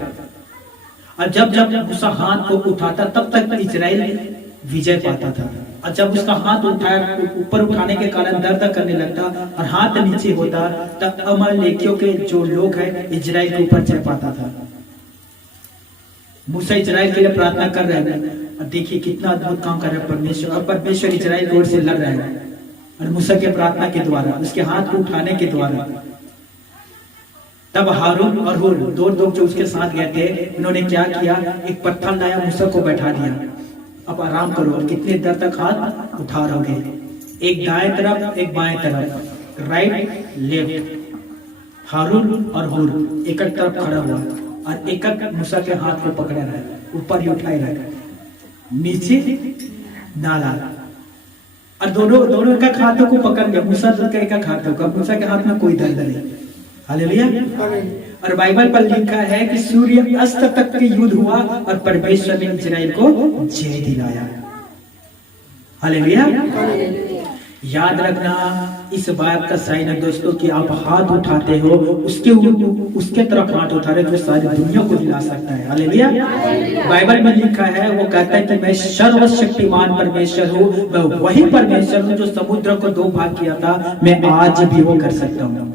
और जब जब मूसा हाथ को उठाता तब तक इजराइल विजय पाता था, और जब उसका हाथ उठाया ऊपर उठाने के कारण दर्द करने लगता और हाथ नीचे होता तब अमालेकियों के जो लोग हैं इजराइल के ऊपर चढ़ पाता था। मूसा इजराइल के लिए प्रार्थना कर रहे हैं और देखिए कितना अद्भुत काम कर रहे हैं परमेश्वर। और परमेश्वर इजराइल की ओर से लड़ रहे हैं और मूसा के प्रार्थना के द्वारा, उसके हाथ को उठाने के द्वारा। तब हारून और हुर दो लोग जो उसके साथ गए थे, उन्होंने क्या किया, एक पत्थर लाया, मूसा को बैठा दिया। अब आराम करो, और कितनी देर तक हाथ उठा रहोगे, एक दाएं तरफ एक बाएं तरफ, राइट लेफ्ट। हारून और हुर एक तरफ खड़ा हुआ और एक मूसा के हाथ को पकड़े रहे, ऊपर ही उठाए रहे, नीचे डाला और दोनों एक हाथों को पकड़ लिया। मूसा का एक हाथों का, मूसा के हाथ में कोई दर्द नहीं। हालेलुया। और बाइबल पर लिखा है कि सूर्य अस्त तक के युद्ध हुआ और परमेश्वर ने इजराइल को जय दिलाया। हालेलुया। याद रखना, इस बात का साइन है दोस्तों कि आप हाथ उठाते हो, उसके तरफ हाथ उठा रहे, जो सारी दुनिया को हिला सकता है। हालेलुया। बाइबल में लिखा है, वो कहता है कि मैं सर्वशक्तिमान परमेश्वर हूँ, मैं वही परमेश्वर हूँ जो समुद्र को दो भाग किया था, मैं आज भी वो कर सकता हूँ।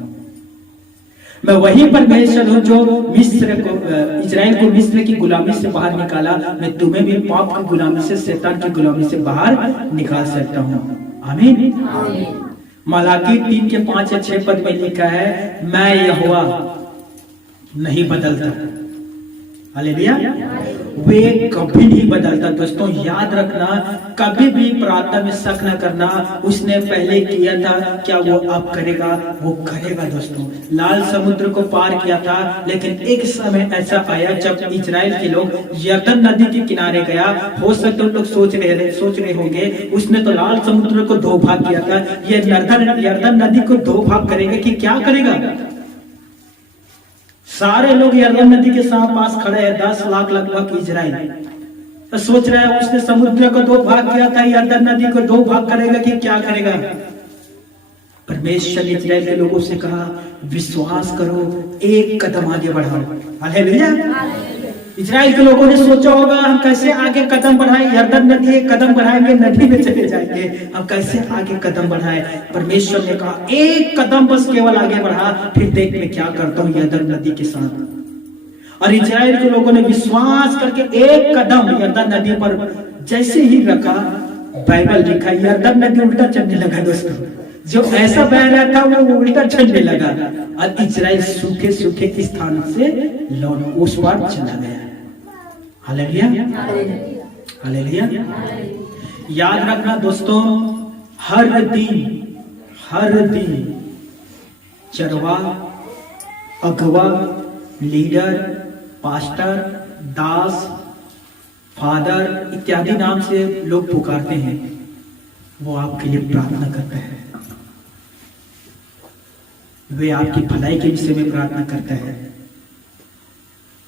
मैं वही परमेश्वर हूँ जो इजराइल को मिस्र की गुलामी से बाहर निकाला, मैं तुम्हें भी पाप की गुलामी से, शैतान की गुलामी से बाहर निकाल सकता हूँ। आमीन। मलाकी 3 के 5 या 6 पद में लिखा है, मैं यहोवा नहीं बदलता। हालेलुया। वे कभी नहीं बदलता। दोस्तों याद रखना, कभी भी प्रार्थना में शक न करना, उसने पहले किया था, क्या वो अब करेगा, वो करेगा। दोस्तों लाल समुद्र को पार किया था, लेकिन एक समय ऐसा आया जब इजराइल के लोग यरदन नदी के किनारे गया। हो सकता है लोग सोच रहे होंगे, उसने तो लाल समुद्र को 2 भाग किया था, ये यरदन नदी को 2 भाग करेगा कि क्या करेगा। सारे लोग यरदन नदी के पास खड़े हैं, 10 लाख लगभग इजराइल। तो सोच रहा है, उसने समुद्र को 2 भाग किया था, यरदन नदी को 2 भाग करेगा कि क्या करेगा। परमेश्वर ने इजराइल के लोगों से कहा, विश्वास करो, एक कदम आगे बढ़ाओ। हालेलुया। इजराइल के लोगों ने सोचा होगा, हम कैसे आगे कदम बढ़ाएं, यरदन नदी एक कदम बढ़ाएंगे नदी में चले जाएंगे, हम कैसे आगे कदम बढ़ाएं। परमेश्वर ने कहा, एक कदम बस केवल आगे बढ़ा, फिर देख मैं क्या करता हूं यरदन नदी के साथ। और इजराइल के लोगों ने विश्वास करके एक कदम यरदन नदी पर जैसे ही रखा, बाइबल लिखा यरदन नदी उल्टा चलने लगा। दोस्तों जो ऐसा बह रहा था वो उल्टा चलने लगा और इजराइल सूखे सूखे स्थान से लौट उस पार चला गया। हालेलुया। हालेलुया। याद रखना दोस्तों, हर दिन चरवा, अगवा, लीडर, पास्टर, दास, फादर इत्यादि नाम से लोग पुकारते हैं, वो आपके लिए प्रार्थना करते हैं, वे आपकी भलाई के विषय में प्रार्थना करते हैं।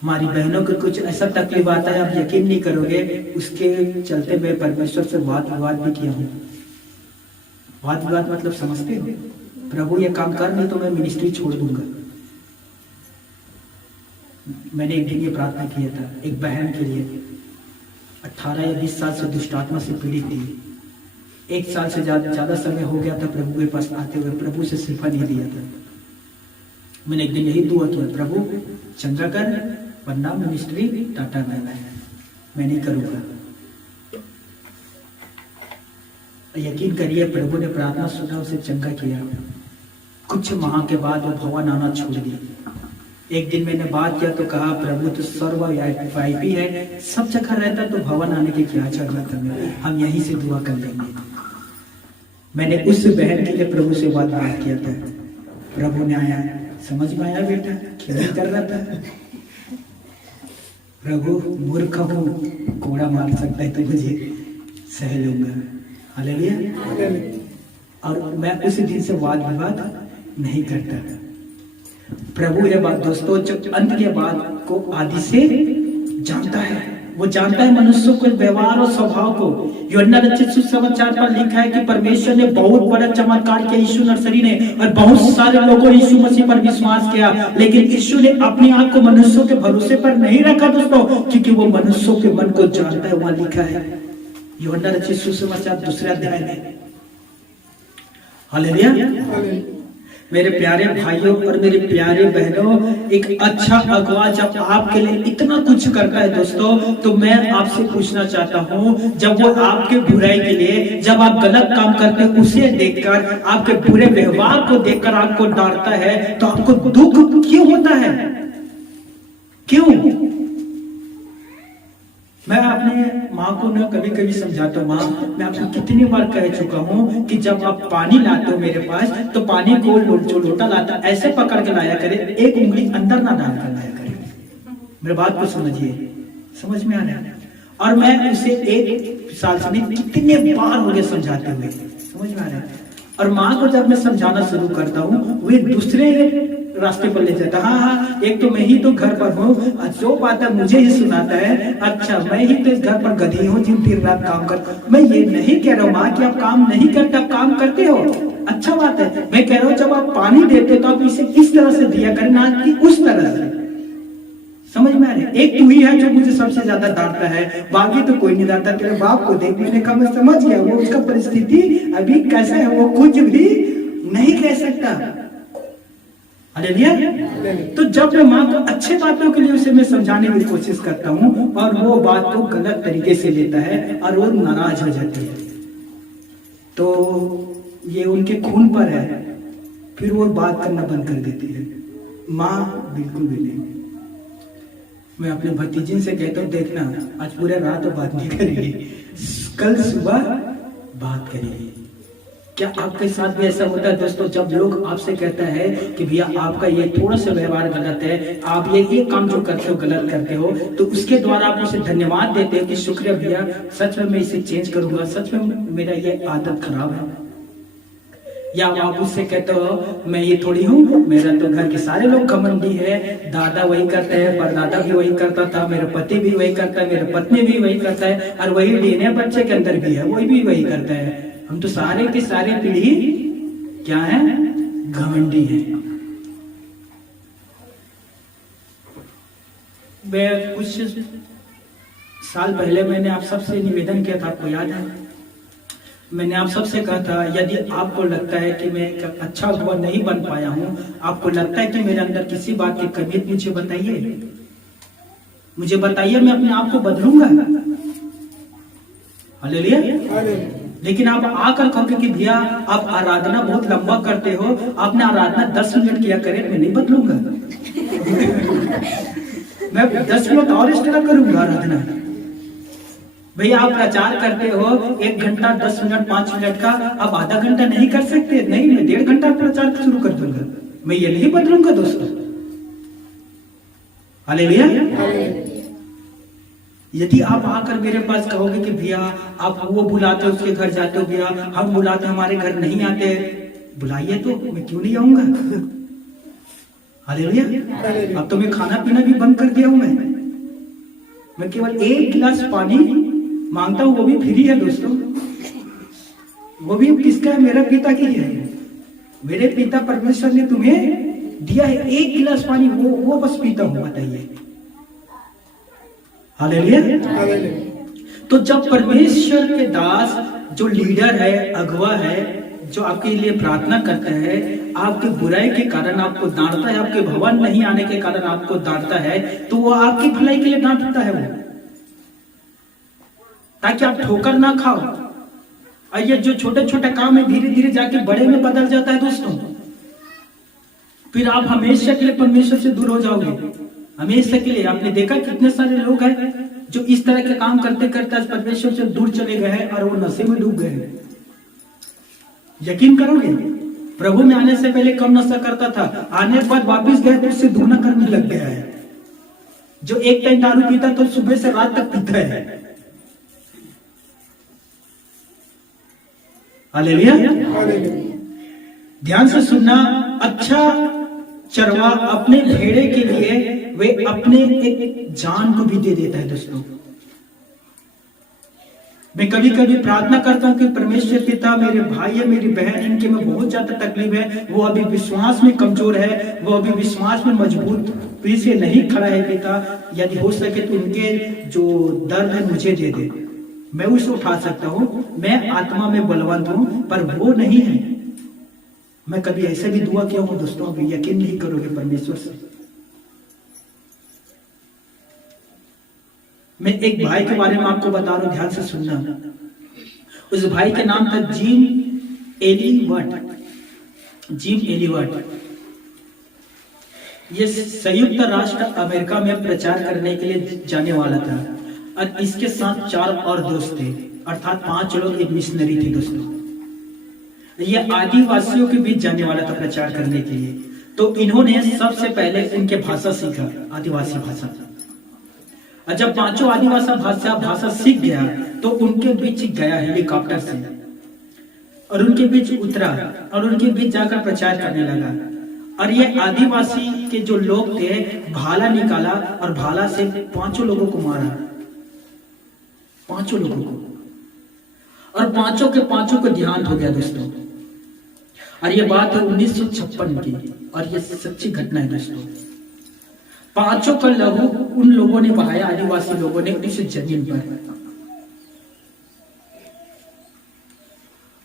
हमारी बहनों को कुछ ऐसा तकलीफ आता है, आप यकीन नहीं करोगे, उसके चलते मैं परमेश्वर से वाद विवाद भी किया हूँ। वाद विवाद मतलब समझते हो, प्रभु ये काम कर, नहीं तो मैं मिनिस्ट्री छोड़ दूंगा। मैंने एक दिन ये प्रार्थना किया था एक बहन के लिए, 18 या 20 साल से दुष्ट आत्मा से पीड़ित थी। 1 साल से ज्यादा समय हो गया था प्रभु के पास आते हुए, प्रभु से शिफा नहीं दिया था। मैंने एक दिन यही दुआ किया, प्रभु चंद्रा कर, वरना मिनिस्ट्री टाटा बाय बाय, मैं नहीं करूंगा। यकीन करिए प्रभु ने प्रार्थना सुना, उसे चंगा किया। कुछ माह के बाद वो भवन आना छोड़ दी। एक दिन मैंने बात किया तो कहा, प्रभु तो सर्वव्यापी है, सब जगह रहता, तो भवन आने की क्या जरूरत है, हम यहीं से दुआ कर लेंगे। मैंने उस बहन के लिए प्रभु से बात किया था, प्रभु ने आया, समझ में आया बेटा क्या कर रहा था। प्रभु मूर्ख हूँ, कोड़ा मार सकता है तो मुझे सह लूंगा। हालेलुया। और मैं उस दिन से वाद विवाद नहीं करता। प्रभु ये बात दोस्तों, जब अंत के बाद को आदि से जानता है, वो जानता है मनुष्य के व्यवहार और स्वभाव को। यूहन्ना रचित सुसमाचार पर लिखा है कि परमेश्वर ने बहुत बड़ा चमत्कार किया यीशु नर्सरी ने, और बहुत सारे लोगों ने यीशु मसीह पर विश्वास किया, लेकिन यीशु ने अपने आप को मनुष्यों के भरोसे पर नहीं रखा दोस्तों, क्योंकि वो मनुष्यों के मन को जानता है। वहां लिखा है यूहन्ना रचित सुसमाचार 2 अध्याय में। हालेलुया। मेरे प्यारे भाइयों और मेरे प्यारे बहनों, एक अच्छा अगवा जब आपके लिए इतना कुछ करता है दोस्तों, तो मैं आपसे पूछना चाहता हूँ, जब वो आपके बुराई के लिए, जब आप गलत काम करते हैं उसे देखकर, आपके बुरे व्यवहार को देखकर आपको डांटता है, तो आपको दुख क्यों होता है? क्यों? मैं अपने माँ को ना कभी कभी समझाता हूँ, माँ मैं आपको कितनी बार कह चुका हूँ कि जब आप पानी लाते हो मेरे पास, तो पानी को जो लोटा लाता ऐसे पकड़ के लाया करे, एक उंगली अंदर ना डाल कर लाया करे। मेरी बात को समझिए, समझ में आ रहा है? और मैं उसे 1 साल से नहीं कितने बार हो गए समझाते हुए, समझ में आ रहा है? और माँ को जब मैं समझाना शुरू करता हूँ, वे दूसरे रास्ते पर ले जाता। हाँ, एक तो मैं ही तो घर पर हूँ, जो बात है मुझे ही सुनाता है। अच्छा, मैं ही तो इस घर पर गधी हूँ जिन दिन रात काम करता। मैं ये नहीं कह रहा हूँ माँ कि आप काम नहीं करते, आप काम करते हो, अच्छा बात है। मैं कह रहा हूँ जब आप पानी देते हो तो आप इसे इस तरह से दिया करें, ना कि उस तरह से। समझ में आ रही? एक तू ही है जो मुझे सबसे ज्यादा डांटता है, बाकी तो कोई नहीं डांटता। तेरे बाप को देख, मैंने कहा मैं समझ गया वो उसका परिस्थिति अभी कैसा है, वो कुछ भी नहीं कह सकता। हालेलुया। तो जब मैं माँ को अच्छे बातों के लिए उसे मैं समझाने की कोशिश करता हूँ और वो बात को गलत तरीके से लेता है और वो नाराज हो जाती है, तो ये उनके खून पर है, फिर वो बात करना बंद कर देती है। माँ बिल्कुल भी नहीं। मैं अपने भतीजिन से कहता हूँ, देखना आज पूरे रात तो बात नहीं करेगी, कल सुबह बात करेगी। क्या आपके साथ भी ऐसा होता है दोस्तों, जब लोग आपसे कहता है कि भैया आपका ये थोड़ा सा व्यवहार गलत है, आप ये काम जो करते हो गलत करते हो, तो उसके द्वारा आप उसे धन्यवाद देते हैं कि शुक्रिया भैया, सच में मैं इसे चेंज करूंगा, सच में मेरा ये आदत खराब है। या आप उससे कहते हो मैं ये थोड़ी हूँ, मेरा तो घर के सारे लोग घमंडी है, दादा वही करते हैं, परदादा भी वही करता था, मेरा पति भी वही करता है, मेरा पत्नी भी वही करता है, और वही डीएनए बच्चे के अंदर भी है, वही भी वही करता है। हम तो सारे की सारी पीढ़ी क्या है? घमंडी है। मैं कुछ साल पहले मैंने आप सबसे निवेदन किया था, आपको याद है? मैंने आप सबसे कहा था, यदि आपको लगता है कि मैं अच्छा अगुवा नहीं बन पाया हूं, आपको लगता है कि मेरे अंदर किसी बात की कमी, मुझे बताइए, मुझे बताइए, मैं अपने आप को बदलूंगा। हालेलुया। लेकिन आप आकर कहोगे कि भैया आप आराधना बहुत लंबा करते हो, आपने आराधना 10 मिनट किया करे, मैं नहीं बदलूंगा। मैं 10 मिनट और एक्स्ट्रा करूंगा आराधना। भैया आप प्रचार करते हो 1 घंटा 10 मिनट 5 मिनट का, आप आधा घंटा नहीं कर सकते? नहीं, मैं 1.5 घंटा प्रचार शुरू कर दूंगा, मैं ये नहीं बदलूंगा दोस्तों। हालेलुया। यदि आप आकर मेरे पास कहोगे कि भैया आप वो बुलाते हो उसके घर जाते हो, भैया हम बुलाते हमारे घर नहीं आते, बुलाइए तो मैं क्यों नहीं आऊंगा। हालेलुया। अब तो मैं खाना पीना भी बंद कर दिया हूं। मैं केवल 1 गिलास पानी मांगता हूं, वो भी फ्री है दोस्तों। वो भी किसका है? मेरा पिता की है। मेरे पिता परमेश्वर ने तुम्हें दिया है 1 गिलास पानी, वो बस पीता हूं। बताइए। हालेलुया। तो जब परमेश्वर के दास, जो लीडर है, अगुवा है, जो आपके लिए प्रार्थना करता है, आपके बुराई के कारण आपको डांटता है, आपके भवन नहीं आने के कारण आपको डांटता है, तो वो आपकी भलाई के लिए डांटता है, वो ताकि आप ठोकर ना खाओ। और ये जो छोटे छोटे काम है धीरे धीरे जाके बड़े में बदल जाता है दोस्तों। फिर आप हमेशा के लिए परमेश्वर से दूर हो जाओगे, हमेशा के लिए। आपने देखा कितने सारे लोग हैं जो इस तरह के काम करते करते परमेश्वर से दूर चले गए हैं और वो नशे में डूब गए हैं। यकीन करोगे, प्रभु में आने से पहले कम नशा करता था, आने के बाद वापस गए तो उससे दुगना करने लग गया है। जो एक टाइम दारू पीता तो सुबह से रात तक पीता है। हालेलुया। ध्यान से सुनना, अच्छा चरवा अपने भेड़े के लिए वे अपने एक जान को भी दे देता है दोस्तों। मैं कभी कभी प्रार्थना करता हूं कि परमेश्वर पिता, मेरे भाई है, मेरी बहन, इनके में बहुत ज्यादा तकलीफ है, वो अभी विश्वास में कमजोर है, वो अभी विश्वास में मजबूत से नहीं खड़ा है पिता, यदि हो सके तो उनके जो दर्द है मुझे दे दे, मैं उसे उठा सकता हूं। मैं आत्मा में बलवंत हूं पर वो नहीं है। मैं कभी ऐसे भी दुआ किया हूं दोस्तों, आप यकीन नहीं करोगे परमेश्वर से। मैं एक भाई के बारे में आपको बता रहा हूं, ध्यान से सुनना। उस भाई के नाम था जिम एलिवर्ट। ये संयुक्त राष्ट्र अमेरिका में प्रचार करने के लिए जाने वाला था और इसके साथ 4 और दोस्त थे, अर्थात 5 लोग एक मिशनरी थे दोस्तों। ये आदिवासियों के बीच जाने वाला था प्रचार करने के लिए। तो इन्होंने सबसे पहले उनके भाषा सीखा, आदिवासी भाषा। और जब 5 आदिवासी भाषा सीख गया तो उनके बीच गया हेलीकॉप्टर से और उनके बीच उतरा और उनके बीच जाकर प्रचार करने लगा। और ये आदिवासी के जो लोग थे भाला निकाला और भाला से 5 लोगों को मारा, 5 लोगों को, और 5 के 5 को देहांत हो गया दोस्तों। और ये बात है 1956 की और ये सच्ची घटना है दोस्तों। 5 का लहू उन लोगों ने बहाया, आदिवासी लोगों ने इस जमीन पर।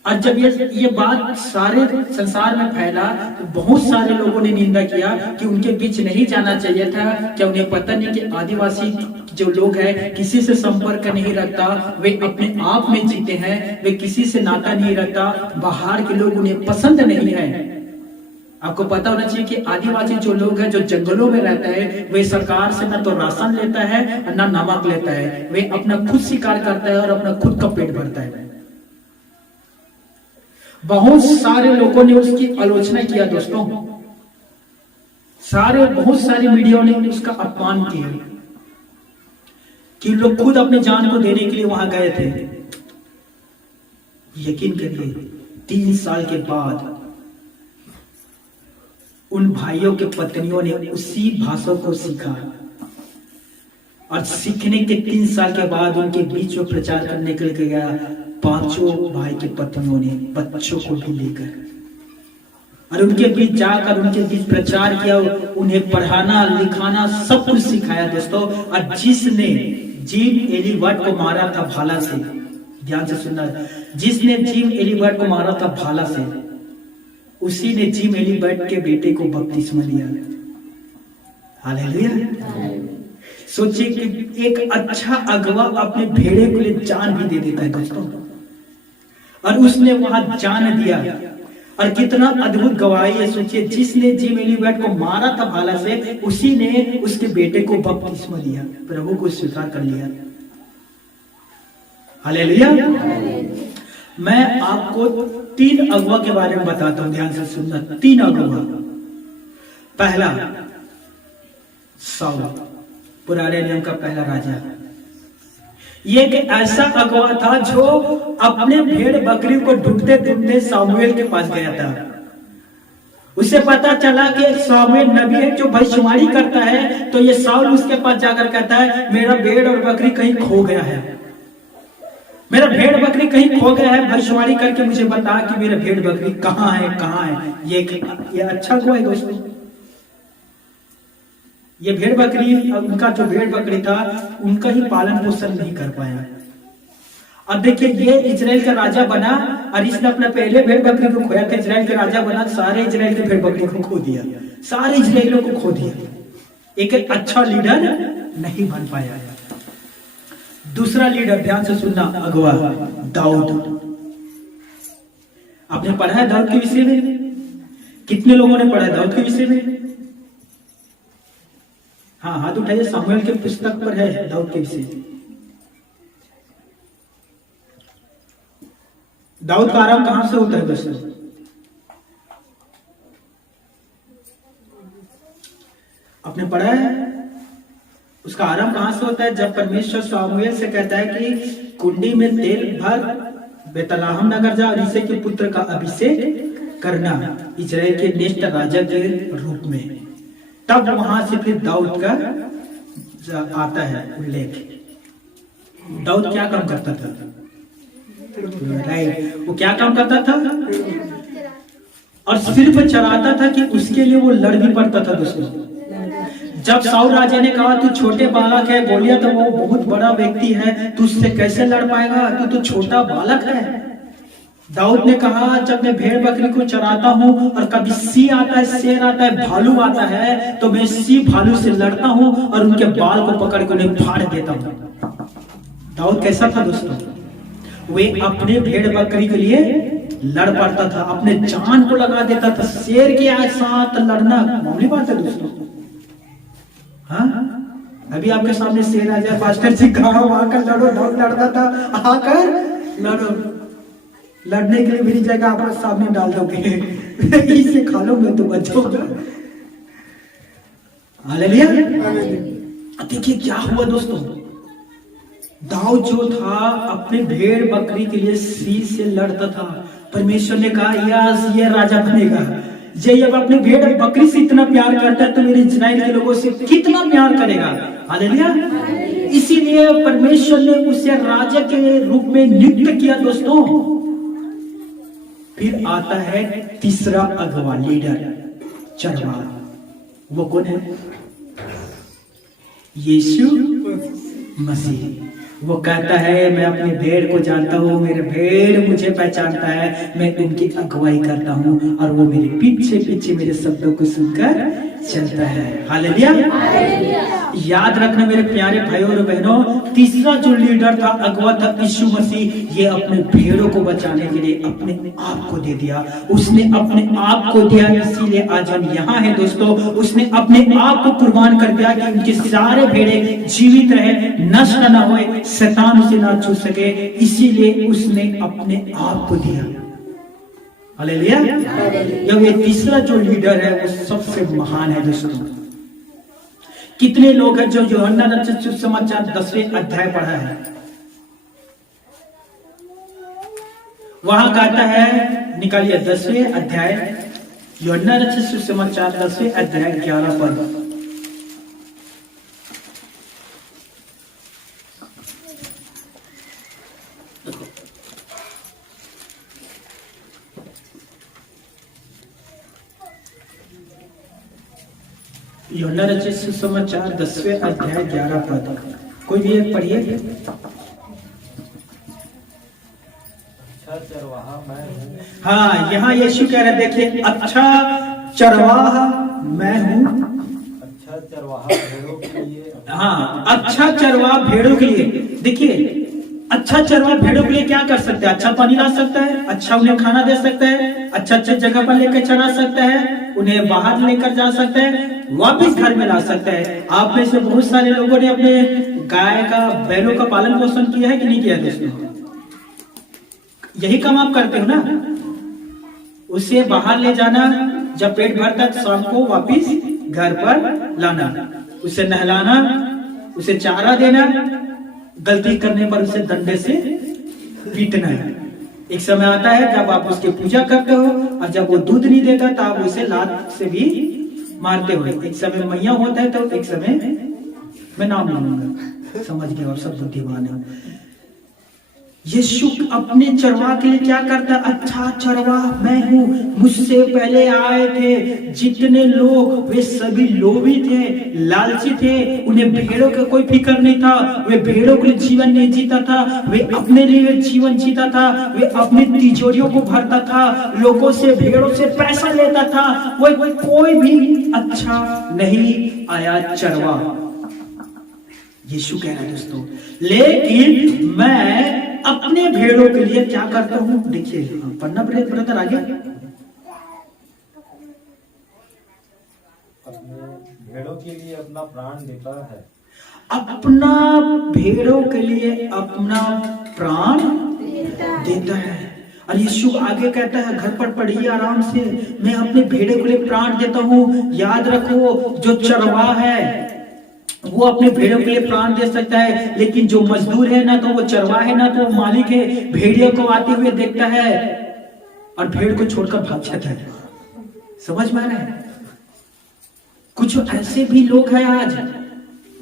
और जब ये बात सारे संसार में फैला तो बहुत सारे लोगों ने निंदा किया कि उनके बीच नहीं जाना चाहिए था। क्या उन्हें पता नहीं कि आदिवासी जो लोग हैं किसी से संपर्क नहीं रखता, वे अपने आप में जीते हैं, वे किसी से नाता नहीं रखता, बाहर के लोग उन्हें पसंद नहीं है। आपको पता होना चाहिए कि आदिवासी जो लोग हैं, जो जंगलों में रहता है, वे सरकार से ना तो राशन लेता है और ना नमक लेता है। वे अपना खुद शिकार करता है और अपना खुद का पेट भरता है। बहुत सारे लोगों ने उसकी आलोचना किया दोस्तों, बहुत सारी मीडिया ने उसका अपमान किया कि लोग खुद अपने जान को देने के लिए वहां गए थे। यकीन करिए 3 साल के बाद उन भाइयों के पत्नियों ने उसी भाषा को सीखा और सीखने के 3 साल के बाद उनके बीच में प्रचार करने के लिए गया। 5 भाई के पत्नियों ने बच्चों को भी लेकर और उनके बीच जाकर उनके बीच प्रचार किया, उन्हें पढ़ाना लिखाना सब कुछ सिखाया दोस्तों। और जिसने जिम एलिवर्ट को मारा था भाला से, ध्यान से सुनना, जिसने जिम एलिवर्ट को मारा था भाला से, उसी ने जिम एलिवर्ट के बेटे को बपतिस्मा लिया। हालेलुया। सोचिए कि एक अच्छा अगवा अपने भेड़े के लिए जान भी दे देता है दोस्तों, और उसने वहां जान दिया। और कितना अद्भुत गवाही है। सोचिए, जिसने जिम एलिवर्ट को मारा था भाला से, उसी ने उसके बेटे को बपतिस्मा दिया, प्रभु को स्वीकार कर लिया। हालेलुया। मैं आपको 3 अगवा के बारे में बताता हूं, ध्यान से सुनना। 3 अगवा। पहला साउल, पुराने नियम का पहला राजा। ये एक ऐसा अगवा था जो अपने भेड़ बकरी को ढूंढते ढूंढते सामुएल के पास गया था। उसे पता चला कि सामुएल नबी है जो भविष्यवाणी करता है। तो ये साउल उसके पास जाकर कहता है, मेरा भेड़ और बकरी कहीं खो गया है, मेरा भेड़ बकरी कहीं खो गया है, भविष्यवाणी करके मुझे बता कि मेरा भेड़ बकरी कहाँ है, कहाँ है। ये अच्छा अगवा है दोस्तों। ये भेड़ बकरी, उनका जो भेड़ बकरी था उनका ही पालन पोषण नहीं कर पाया। अब देखिए, ये इजराइल का राजा बना और इसने अपने पहले भेड़ बकरी को खोया था। इजराइल का राजा बना, सारे इजराइल के भेड़ बकरी को खो दिया, सारे इजराइलियों को खो दिया। एक अच्छा लीडर नहीं बन पाया। दूसरा लीडर, ध्यान से सुनना, अगवा दाऊद। आपने पढ़ा है दाऊद के विषय में? कितने लोगों ने पढ़ा है दाऊद के विषय में? हाँ, हाथ उठाइए। सामुएल के पुस्तक पर है दाऊद के विषय। दाऊद का आराम कहां से होता है दोस्तों? आपने पढ़ा है? उसका आराम कहां से होता है? जब परमेश्वर सामुएल से कहता है कि कुंडी में तेल भर बेतलहम नगर जा और इसे के पुत्र का अभिषेक करना इजराइल के नेक्स्ट राजा के रूप में। तब वहां से फिर दाऊद का आता है उल्लेख। दाऊद क्या काम करता था? राइट, वो क्या काम करता था? और सिर्फ चलाता था कि उसके लिए वो लड़ भी पड़ता था दोस्तों। जब साउल राजा ने कहा, तू छोटे बालक है, गोलियत तो वो बहुत बड़ा व्यक्ति है, तू उससे कैसे लड़ पाएगा, तू तो छोटा बालक है। दाऊद ने कहा, जब मैं भेड़ बकरी को चराता हूँ और कभी सिंह आता है, शेर आता है, भालू आता है, तो मैं सिंह भालू से लड़ता हूँ और उनके बाल को पकड़ के उन्हें फाड़ देता हूँ। दाऊद कैसा था दोस्तों? वे अपने भेड़ बकरी के लिए लड़ पड़ता था, अपने जान को लगा देता था। शेर के साथ लड़ना मामूली बात है दोस्तों। हाँ, अभी आपके सामने शेर आ जाए, मास्टर जी कहा आकर लड़ो, दाऊद लड़ता था, आकर लड़ो। लड़ने के लिए मेरी जगह आपके सामने डाल दोगे, इसे खा लो, मैं तो बच जाऊंगा। हालेलुया। देखिए क्या हुआ दोस्तों, दाऊद जो था अपने भेड़ बकरी के लिए सिंह से लड़ता था। परमेश्वर ने कहा, यस ये राजा बनेगा। ये अब अपने भेड़ बकरी से इतना प्यार करता है तो मेरे इस्राएल के लोगों से कितना प्यार करेगा। हालेलुया। इसीलिए परमेश्वर ने उसे राजा के रूप में नियुक्त किया दोस्तों। फिर आता है तीसरा अगवा, लीडर, चरवाहा। वो कौन है? यीशु मसीह। वो कहता है, मैं अपने भेड़ को जानता हूँ, मेरे भेड़ मुझे पहचानता है, मैं उनकी अगुवाई करता हूँ और वो मेरे पीछे पीछे मेरे शब्दों को सुनकर चलता है। हालेलुया। याद रखना मेरे प्यारे भाइयों और बहनों, तीसरा जो लीडर था, अगुवा था, यीशु मसीह। ये अपने भेड़ों को बचाने के लिए अपने आप को दे दिया। उसने अपने आप को दिया, इसीलिए आज हम यहाँ हैं दोस्तों। उसने अपने आप को कुर्बान कर दिया कि उनके सारे भेड़े जीवित रहे, नष्ट न होए, शैतान उसे ना छू सके। इसीलिए उसने अपने आप को दिया। हालेलुया। ये तीसरा जो लीडर है वो सबसे महान है दोस्तों। कितने लोग हैं जो यूहन्ना रचित सुसमाचार 10वें अध्याय पढ़ा है? वहां कहता है, निकालिए 10वें अध्याय, यूहन्ना रचित सुसमाचार 10वें अध्याय 11 पद। यूहन्ना रचित सुसमाचार 10वें अध्याय 11 पद। कोई भी एक पढ़िए। अच्छा चरवाहा मैं हूँ। हाँ, यहाँ यीशु कह रहे, देखिए, अच्छा चरवाहा मैं हूँ। अच्छा चरवाहा भेड़ों के लिए। हाँ, अच्छा चरवाहा भेड़ों के लिए। देखिए, अच्छा चरवाहा भेड़ों के लिए क्या कर सकता है? अच्छा पानी ला सकता है, अच्छा उन्हें खाना दे सकता है, अच्छा जगह पर लेकर चरा सकता है, उन्हें बाहर लेकर जा सकता है, वापस घर में ला सकता है। आप में से बहुत सारे लोगों ने अपने गाय का, बैलों का पालन पोषण किया है कि नहीं किया दोस्तों? यही काम आप करते हो ना, उसे बाहर ले जाना, जब पेट भरता है शाम को वापिस घर पर लाना, उसे नहलाना, उसे चारा देना, गलती करने पर उसे डंडे से पीटना है। एक समय आता है जब आप उसकी पूजा करते हो, और जब वो दूध नहीं देगा तो आप उसे लात से भी मारते हो। एक समय मैया होता है तो एक समय, मैं नाम नहीं लूंगा, समझ गए और सब बुद्धिमान है। यीशु अपने चरवाह के लिए क्या करता है? अच्छा चरवाह मैं हूँ। मुझसे पहले आए थे जितने लोग, वे सभी लोभी थे, लालची थे, उन्हें भेड़ों का कोई फिक्र नहीं था। वे भेड़ों के लिए जीवन नहीं जीता था, वे अपने लिए जीवन जीता था। वे अपनी तिजोरियों को भरता था, लोगों से, भेड़ों से पैसा लेता था। वो कोई भी अच्छा नहीं आया चरवाह। यीशु कह रहा है दोस्तों, लेकिन मैं अपने भेड़ों के लिए क्या करता हूं? देखिए, पढ़ना पड़ेगा ब्रदर आगे। अपने भेड़ों के लिए अपना प्राण देता है। अपना भेड़ों के लिए अपना प्राण देता है। और यीशु आगे कहता है, घर पर पढ़िए आराम से, मैं अपने भेड़ों के लिए प्राण देता हूं। याद रखो, जो चरवाहा है वो अपने भेड़ों के लिए प्राण दे सकता है, लेकिन जो मजदूर है ना तो वो चरवाहा है ना तो वो मालिक है, भेड़ियों को आते हुए देखता है और भेड़ को छोड़कर भाग जाता है। समझ में आ रहा है? कुछ ऐसे भी लोग हैं आज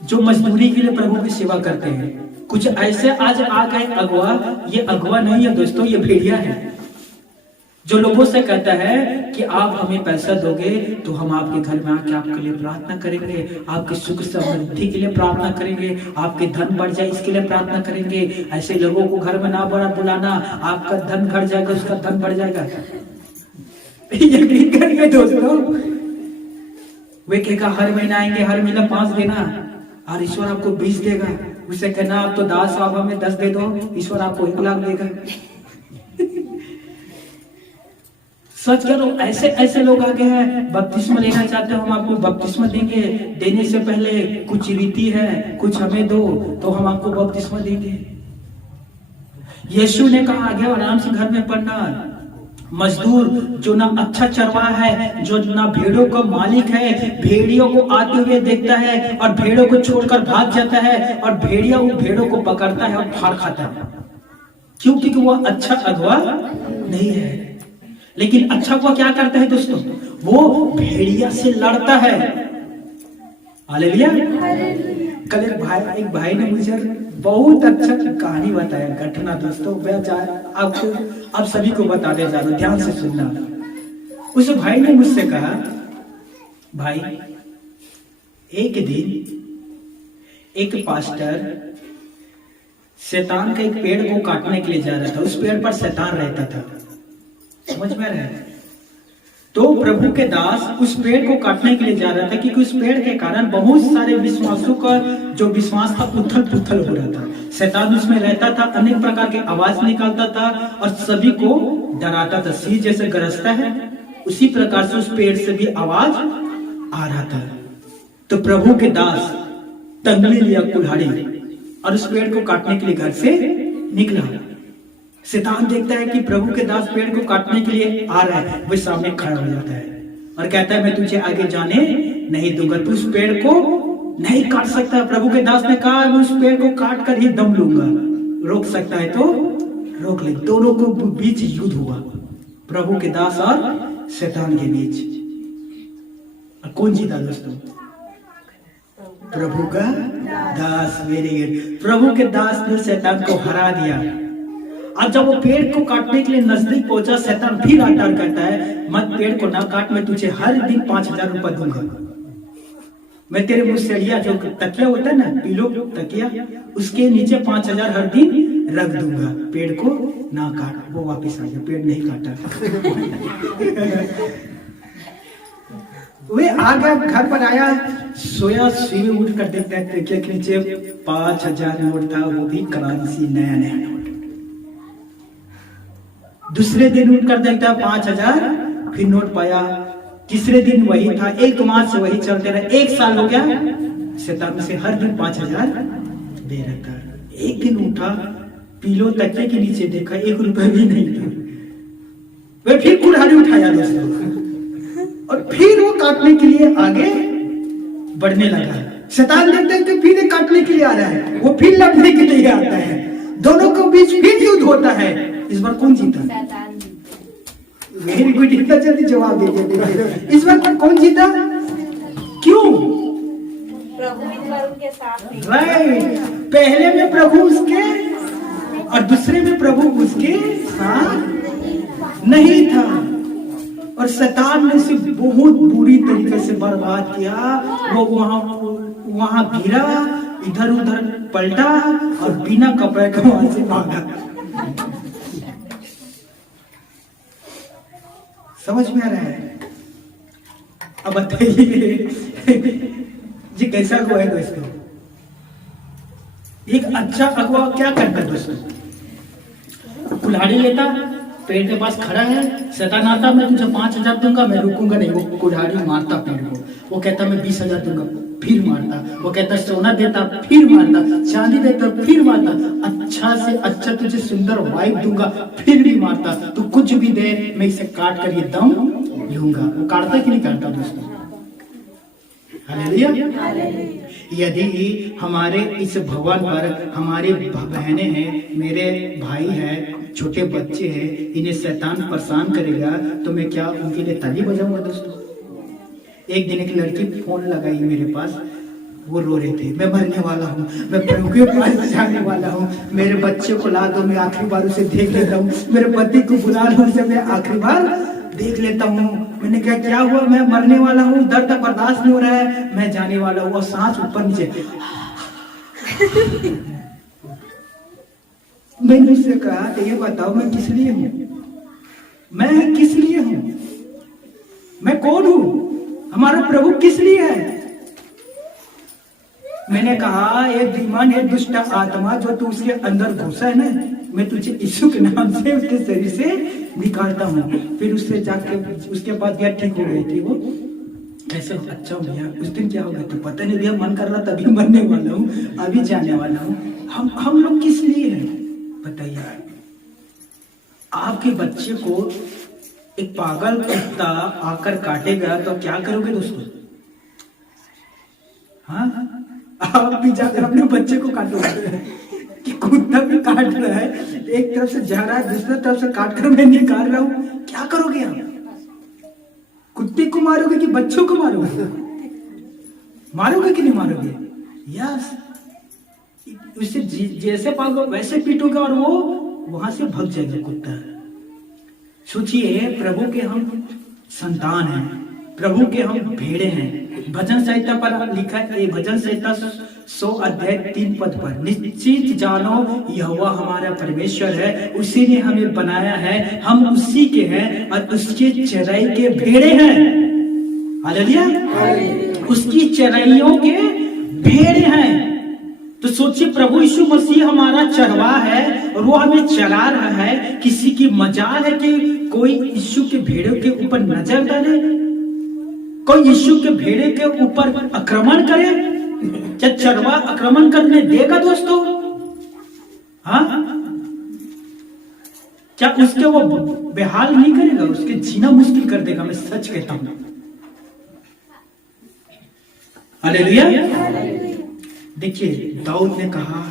जो मजदूरी के लिए प्रभु की सेवा करते हैं। कुछ ऐसे आज आ गए अगवा, ये अगवा नहीं है दोस्तों, ये भेड़िया है, जो लोगों से कहता है कि आप हमें पैसा दोगे तो हम आपके घर में आके आपके लिए प्रार्थना करेंगे, आपके सुख समृद्धि के लिए प्रार्थना करेंगे, आपके धन बढ़ जाए इसके लिए प्रार्थना करेंगे। ऐसे लोगों को घर में ना बुलाना, आपका धन घट जाएगा, उसका धन बढ़ जाएगा। यकीन करिए दोस्तों, वे कहेगा हर महीना आएंगे, हर महीना 5 देना और ईश्वर आपको 20 देगा। उसे कहना आप तो दास, आप हमें 10 दे दो, ईश्वर आपको 1 लाख देगा। सच करो, ऐसे ऐसे लोग आगे हैं, बपतिस्मा लेना चाहते हो, हम आपको बपतिस्मा देंगे, देने से पहले कुछ रीति है, कुछ हमें दो तो हम आपको बपतिस्मा देंगे। यीशु ने कहा आगे आराम से घर में पढ़ना। मजदूर जो ना अच्छा चरवाहा है, जो ना भेड़ों का मालिक है, भेड़ियों को आते हुए देखता है और भेड़ों को छोड़कर भाग जाता है और भेड़िया वो भेड़ों को पकड़ता है और फाड़ खाता है। क्यों? क्योंकि वो अच्छा अगुआ नहीं है। लेकिन अच्छा अगुआ क्या करता है दोस्तों? वो भेड़िया से लड़ता है। हालेलुया। कल एक भाई ने मुझे बहुत अच्छा कहानी बताया, घटना दोस्तों, मैं आपको आप सभी को बताने जा रहा हूं, ध्यान से सुनना। उस भाई ने मुझसे कहा, भाई एक दिन एक पास्टर शैतान के एक पेड़ को काटने के लिए जा रहा था। उस पेड़ पर शैतान रहता था, समझ में रहा है? तो प्रभु के दास उस पेड़ को काटने के लिए जा रहा था, क्योंकि उस पेड़ के कारण बहुत सारे विश्वासों का जो विश्वास था उथल पुथल हो रहा था। शैतान उसमें रहता था, अनेक प्रकार के आवाज निकालता था और सभी को डराता था। सिंह जैसे गरजता है उसी प्रकार से उस पेड़ से भी आवाज आ रहा था। तो प्रभु के दास तंगली लिया कुल्हाड़ी और उस पेड़ को काटने के लिए घर से निकला। शैतान देखता है कि प्रभु के दास पेड़ को काटने के लिए आ रहा है, वो सामने खड़ा हो जाता है और कहता है मैं तुझे आगे जाने नहीं दूंगा, तू उस पेड़ को नहीं काट सकता। प्रभु के दास ने कहा मैं उस पेड़ को काट कर ही दम लूंगा, रोक सकता है तो रोक ले। दोनों को बीच युद्ध हुआ, प्रभु के दास और शैतान के बीच। और कौन जीता दोस्तों? प्रभु का दास। Very good. प्रभु के दास ने शैतान को हरा दिया। और जब वो पेड़ को काटने के लिए नजदीक पहुंचा, शैतान फिर आता और कहता है मत पेड़ को ना काट, मैं तुझे हर दिन 5000 रुपए दूंगा। मैं तेरे मुझसे जो तकिया होता है ना, पिलो तकिया, उसके नीचे 5000 हर दिन रख दूंगा, पेड़ को ना काट। वो वापिस आ गया, पेड़ नहीं काटा। वे आ गया, घर पर आया, सोया, सुबह उठ कर देखता है तकिया के नीचे 5000 नोट था, वो भी करेंसी, नया नया नोट। दूसरे दिन उठकर देखता 5000, फिर नोट पाया। तीसरे दिन वही था, 1 माह से वही चलते रहे, 1 साल हो गया। शैतान से हर दिन 5000 दे रहा था। एक दिन उठा, पीलो तकिए के नीचे देखा, 1 रुपए भी नहीं था। वह फिर कुल्हाड़ी उठाया दोस्तों और फिर वो काटने के लिए आगे बढ़ने लगा। शैतान देखता है कि फिर काटने के लिए आ रहा है, वो फिर लड़ने के लिए आता है। दोनों के बीच फिर युद्ध होता है। इस बार कौन जीता? वेरी गुड, इतना जल्दी जवाब दे दिया। इस बार कौन जीता? क्यों? प्रभु के साथ। राइट। पहले में प्रभु उसके और दूसरे में प्रभु उसके साथ नहीं था और शैतान ने उसे बहुत बुरी तरीके से बर्बाद किया। वो वहां गिरा, इधर उधर पलटा और बिना कपड़े के वहां से भागा। समझ में आ रहा है? अब बताइए जी कैसा अगुआ है दोस्तों? एक अच्छा अगुआ क्या करता दोस्तों? कुल्हाड़ी लेता, पेड़ के पास खड़ा है, शैतान आता, मैं तुझे 5000 दूंगा, मैं रुकूंगा नहीं। वो कुल्हाड़ी मारता पेड़ को। वो कहता मैं 20000 दूंगा, फिर मारता। वो कहता सोना देता, फिर मारता। चांदी देता, फिर मारता। अच्छा से अच्छा तुझे सुंदर वाइफ दूंगा, फिर भी मारता। तू कुछ भी दे, मैं इसे काट कर ये दम लूंगा। वो काटता कि नहीं काटता दोस्तों? हालेलुया। यदि हमारे इस भवन पर हमारे बहनें हैं, मेरे भाई हैं, छोटे बच्चे हैं, इन्हें शैतान परेशान करेगा तो मैं क्या उनके लिए ताली बजाऊंगा दोस्तों? एक दिन एक लड़की फोन लगाई मेरे पास, वो रो रहे थे, मैं मरने वाला हूँ, मैं प्रभु के पास जाने वाला हूँ, मेरे बच्चे को ला दो, मैं आखिरी बार उसे देख लेता हूँ, मेरे पति को बुला लो, उसे मैं आखिरी बार देख लेता हूँ। मैंने कहा क्या हुआ? मैं मरने वाला हूँ, दर्द बर्दाश्त नहीं हो रहा है, मैं जाने वाला हूँ। और सांस ऊपर नीचे। मैंने उससे कहा तो ये बताओ मैं किस लिए हूँ, मैं किस लिए हूँ, मैं कौन हूँ, हमारा प्रभु किस लिए है? मैंने कहा ये दीवान, ये दुष्ट आत्मा जो तू उसके अंदर घुसा है ना, मैं तुझे यीशु के नाम से उसके शरीर से निकालता हूँ। फिर उससे जाके उसके बाद क्या ठीक हो गई थी वो। ऐसे अच्छा हो गया। उस दिन क्या हो गया तो पता नहीं दिया, मन कर रहा तभी मरने वाला हूँ, अभी जाने वाला हूँ। हम लोग किस लिए हैं बताइए? आपके बच्चे को एक पागल कुत्ता आकर काटेगा तो क्या करोगे दोस्तों? हाँ, आप भी जाकर अपने बच्चे को काटोगे कि कुत्ता भी काट रहा है, एक तरफ से जा रहा है, दूसरी तरफ से काट कर मैं निकाल रहा हूं, क्या करोगे आप? कुत्ते को मारोगे कि बच्चों को मारोगे? मारोगे कि नहीं मारोगे? यस, उससे जैसे पालोगे वैसे पीटोगे और वो वहां से भाग जाएगा कुत्ता। सोचिए, प्रभु के हम संतान हैं, प्रभु के हम भेड़े हैं। भजन संहिता पर लिखा है, भजन संहिता 100 अध्याय 3 पद पर, निश्चित जानो यहोवा हमारा परमेश्वर है, उसी ने हमें बनाया है, हम उसी के हैं और उसके चराई के भेड़े हैं। हालेलुया, उसकी चराइयों के भेड़े हैं। तो सोचिए, प्रभु यीशु मसीह हमारा चरवाहा है और वो हमें चरा रहा है। किसी की मजाल है कि कोई यीशु के भेड़ों के ऊपर नजर डाले, कोई यीशु के भेड़े के ऊपर आक्रमण करे? क्या चरवा आक्रमण करने देगा दोस्तों? हाँ, क्या उसके वो बेहाल नहीं करेगा, उसके जीना मुश्किल कर देगा? मैं सच कहता हूं। हालेलुया। देखिए, दाऊद ने कहा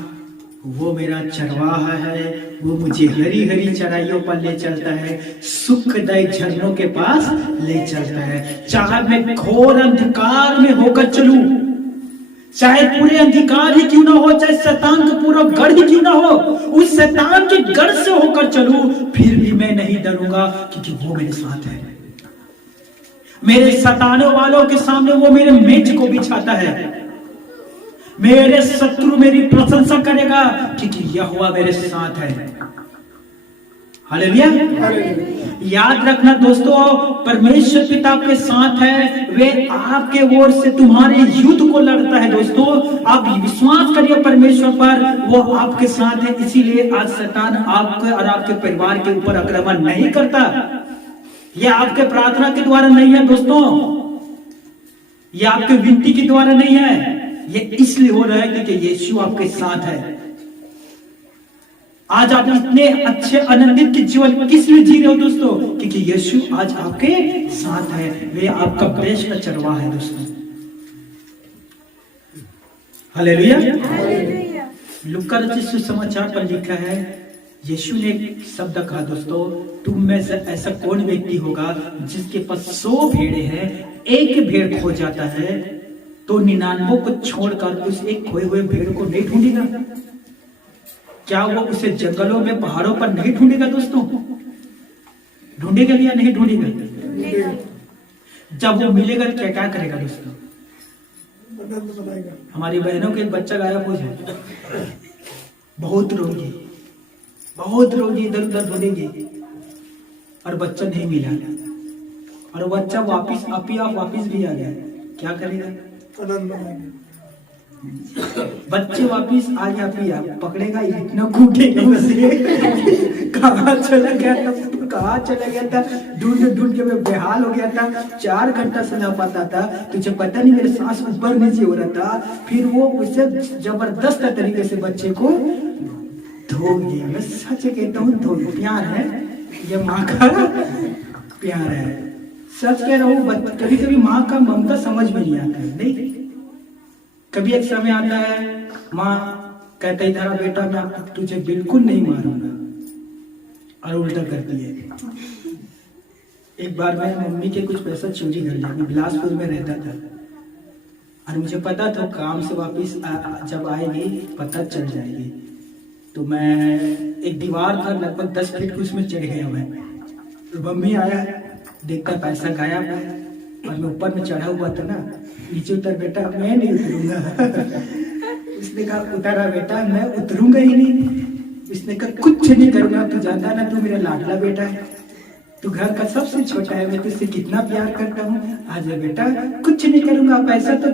वो मेरा चरवाहा है, वो मुझे हरी हरी चराइयों पर ले चलता है, सुखदायी झरनों के पास ले चलता है। चाहे मैं घोर अंधकार में होकर चलूं, चाहे पूरे अंधकार ही क्यों ना हो, चाहे शैतान का पूरा गढ़ ही क्यों ना हो, उस शैतान के गढ़ से होकर चलूं, फिर भी मैं नहीं डरूंगा, क्योंकि वो मेरे साथ है। मेरे सताने वालों के सामने वो मेरे मेज को बिछाता है। मेरे शत्रु मेरी प्रशंसा करेगा, क्योंकि यहोवा मेरे साथ है। हालेलुया। याद रखना दोस्तों, परमेश्वर पिता आपके साथ है, वे आपके ओर से तुम्हारे युद्ध को लड़ता है। दोस्तों, आप विश्वास करिए परमेश्वर पर, वो आपके साथ है। इसीलिए आज शैतान आपके और आपके परिवार के ऊपर आक्रमण नहीं करता। यह आपके प्रार्थना के द्वारा नहीं है दोस्तों, यह आपके विनती के द्वारा नहीं है, ये इसलिए हो रहा है क्योंकि यीशु आपके साथ है। आज आप इतने अच्छे आनंदित जीवन किस लिए जी रहे हो दोस्तों? क्योंकि यीशु आज आपके साथ है, वे आपका बेस्ट चरवाहा है दोस्तों। हालेलुया। लूका रचित सुसमाचार पर लिखा है, यीशु ने एक शब्द कहा दोस्तों, तुम में से ऐसा कौन व्यक्ति होगा जिसके पास 100 भेड़े हैं, एक भेड़ खो जाता है तो 99 को छोड़कर उस एक खोए हुए भेड़ को नहीं ढूंढेगा? क्या वो उसे जंगलों में पहाड़ों पर नहीं ढूंढेगा दोस्तों? ढूंढेगा या नहीं ढूंढेगा? जब वो मिलेगा तो क्या क्या करेगा दोस्तों? हमारी बहनों के एक बच्चा गायब हो जाए, बहुत रोगी, इधर उधर ढूंढेंगे और बच्चा नहीं मिला, और बच्चा वापिस वापिस भी आ गया, क्या करेगा? बच्चे वापिस आ गया, पिया पकड़ेगा, इतना कूटेगा उसे, कहाँ चला गया था, ढूंढ के मैं बेहाल हो गया था, 4 घंटा से ना पाता था, तुझे पता नहीं मेरे सांस ऊपर नीचे हो रहा था। फिर वो उसे जबरदस्त तरीके से बच्चे को धोगी। मैं सच कहता हूँ, धो प्यार है, ये माँ का प्यार है। सच कह रहा हूँ, कभी कभी माँ का ममता समझ में नहीं आता है। नहीं, कभी एक समय आता है, माँ कहता है इधर बेटा, मैं तुझे बिल्कुल नहीं मारूंगा, और उल्टा करती है। एक बार मैं मम्मी के कुछ पैसा चोरी कर लिया, मैं बिलासपुर में रहता था, और मुझे पता था काम से वापस जब आएगी पता चल जाएगी। तो मैं एक दीवार था लगभग 10 फीट की, उसमें चढ़ गया मैं। तो मम्मी आया, देखता पैसा गायब है, और मैं ऊपर में चढ़ा हुआ था ना, नीचे उतर बेटा, मैं नहीं उतरूंगा। उसने कहा उतरा बेटा, मैं उतरूंगा ही नहीं। उसने कहा कुछ नहीं करूंगा, तू जानता ना तू मेरा लाडला बेटा है, तू घर का सबसे छोटा है, मैं तुझसे कितना प्यार करता हूँ। आज बेटा कुछ नहीं करूंगा, पैसा तो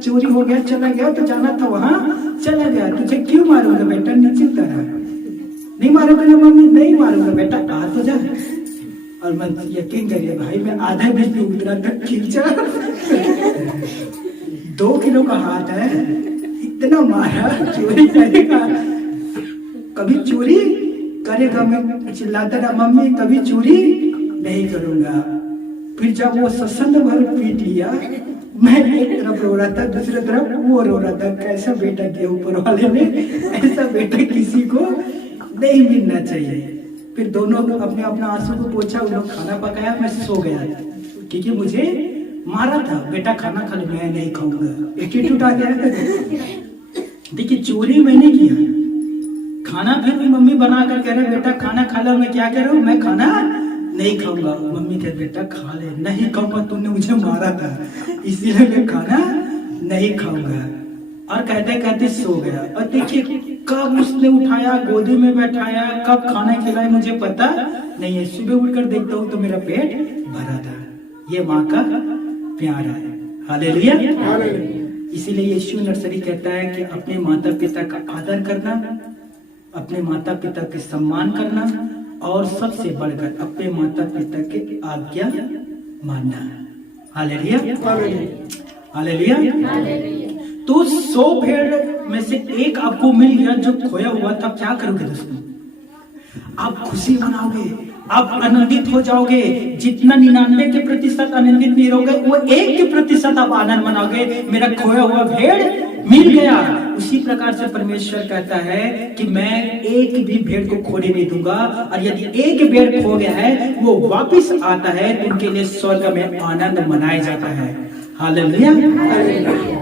चोरी हो गया, चला गया, तो जाना था वहां, चला गया, तुझे क्यों मारूंगा बेटा, नीचे उतरा। नहीं मारूंगा ना मम्मी, नहीं मारूंगा बेटा, आ तो जा। और मैं यकीन करिए भाई, मैं आधा बीच में उतरा तक खींचा। 2 किलो का हाथ है, इतना मारा, चोरी करेगा, कभी चोरी करेगा। मैं चिल्लाता रहा मम्मी कभी चोरी नहीं करूंगा। फिर जब वो ससंद भर पीट लिया, मैं एक तरफ रो रहा था, दूसरी तरफ वो रो रहा था। कैसा बेटा दिया ऊपर वाले ने, ऐसा बेटा किसी को नहीं मिलना चाहिए। फिर दोनों अपने अपना आंसू को पोंछा, उन लोग खाना पकाया, मैं सो गया क्योंकि मुझे मारा था, बेटा खाना खा ले, मैं नहीं खाऊंगा, एटीट्यूड आ गया। देखिए चोरी मैंने किया, खाना फिर भी मम्मी बना कर कह रहे बेटा खाना खा लो, मैं क्या कह रहा हूँ, मैं खाना नहीं खाऊंगा। मम्मी कह बेटा खा ले, नहीं खाऊंगा, तुमने मुझे मारा था इसीलिए मैं खाना नहीं खाऊंगा। और कहते कहते सो गया। और देखिए कब उसने उठाया, गोदी में बैठाया, कब खाना खिलाया मुझे पता नहीं है। सुबह उठकर देखता हूँ तो मेरा पेट भरा था। ये माँ का प्यार है। हालेलुया। इसीलिए यीशु नर्सरी कहता है कि अपने माता पिता का आदर करना, अपने माता पिता के सम्मान करना, और सबसे बढ़कर अपने माता पिता के आज्ञा मानना। Hallelujah, hallelujah. तो 100 भेड़ में से एक आपको मिल गया जो खोया हुआ था, क्या करोगे दोस्तों? आप खुशी मनाओगे, आप आनंदित हो जाओगे। जितना 99% आनंदित नहीं रहोगे, वो 1% आप आनंद मनाओगे। मेरा खोया हुआ भेड़ मिल गया। उसी प्रकार से परमेश्वर कहता है कि मैं एक भी भेड़ को खोने नहीं दूंगा। और यदि एक भेड़ खो गया है, वो वापिस आता है, तो उनके लिए स्वर्ग में आनंद मनाया जाता है। Hallelujah,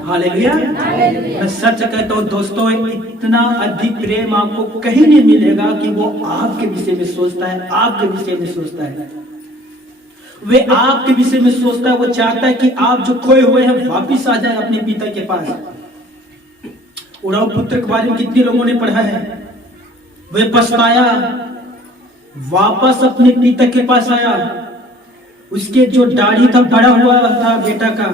hallelujah. मैं सच कहता हूँ दोस्तों, इतना अधिक प्रेम आपको कहीं नहीं मिलेगा कि वो आपके विषय में सोचता है, आपके विषय में सोचता है, वे आपके विषय में सोचता है। वो चाहता है कि आप जो खोए हुए हैं वापिस आ जाए अपने पिता के पास। उड़ाऊ पुत्र के बारे में कितने लोगों ने पढ़ा है? वे पछताया, वापस अपने पिता के पास आया। उसके जो दाढ़ी था बड़ा हुआ था बेटा का,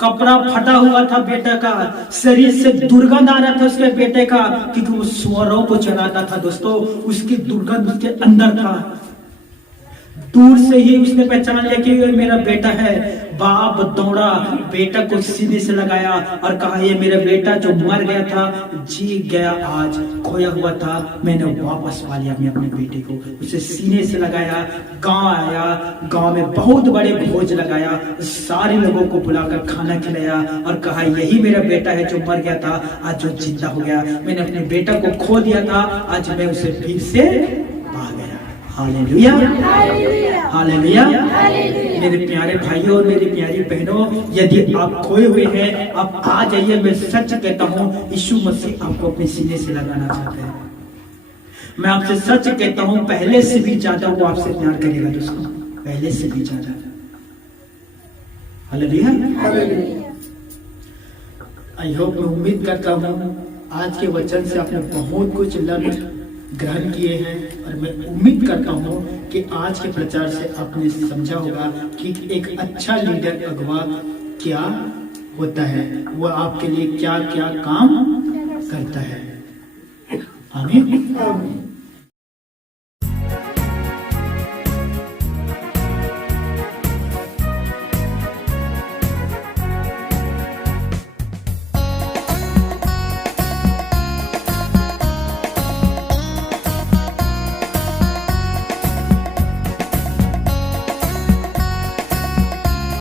कपड़ा फटा हुआ था बेटा का, शरीर से दुर्गंध आ रहा था उसके बेटे का, क्योंकि वो सुअरों को चराता था दोस्तों। उसकी दुर्गंध उसके अंदर था। दूर से ही उसने पहचान लिया कि ये मेरा बेटा है। बाप दौड़ा, बेटा को सीने से लगाया और कहा ये मेरा बेटा जो मर गया था जी गया, आज खोया हुआ था, मैंने वापस पा लिया मैं अपने बेटे को। उसे सीने से लगाया, गांव आया, गांव में बहुत बड़े भोज लगाया, सारे लोगों को बुलाकर खाना खिलाया और कहा यही मेरा बेटा है जो मर गया था, आज जो जिंदा हो गया। मैंने अपने बेटा को खो दिया था, आज मैं उसे फिर से पा गया। Hallelujah, hallelujah. मेरे प्यारे भाइयों और मेरी प्यारी बहनों, यदि आप खोए हुए हैं, आप आ जाइए। मैं सच कहता हूँ, यीशु मसीह आपको अपने सीने से लगाना चाहते हैं। मैं आपसे सच कहता हूँ, पहले से भी ज्यादा वो आपसे प्यार करेगा दोस्तों, पहले से भी ज्यादा। हालेलुया। आई होप, मैं उम्मीद करता हूँ आज के वचन से आपने बहुत कुछ ग्रहण किए हैं। और मैं उम्मीद करता हूँ कि आज के प्रचार से आपने समझा होगा कि एक अच्छा लीडर, अगुवा क्या होता है, वो आपके लिए क्या क्या काम करता है। आमीन।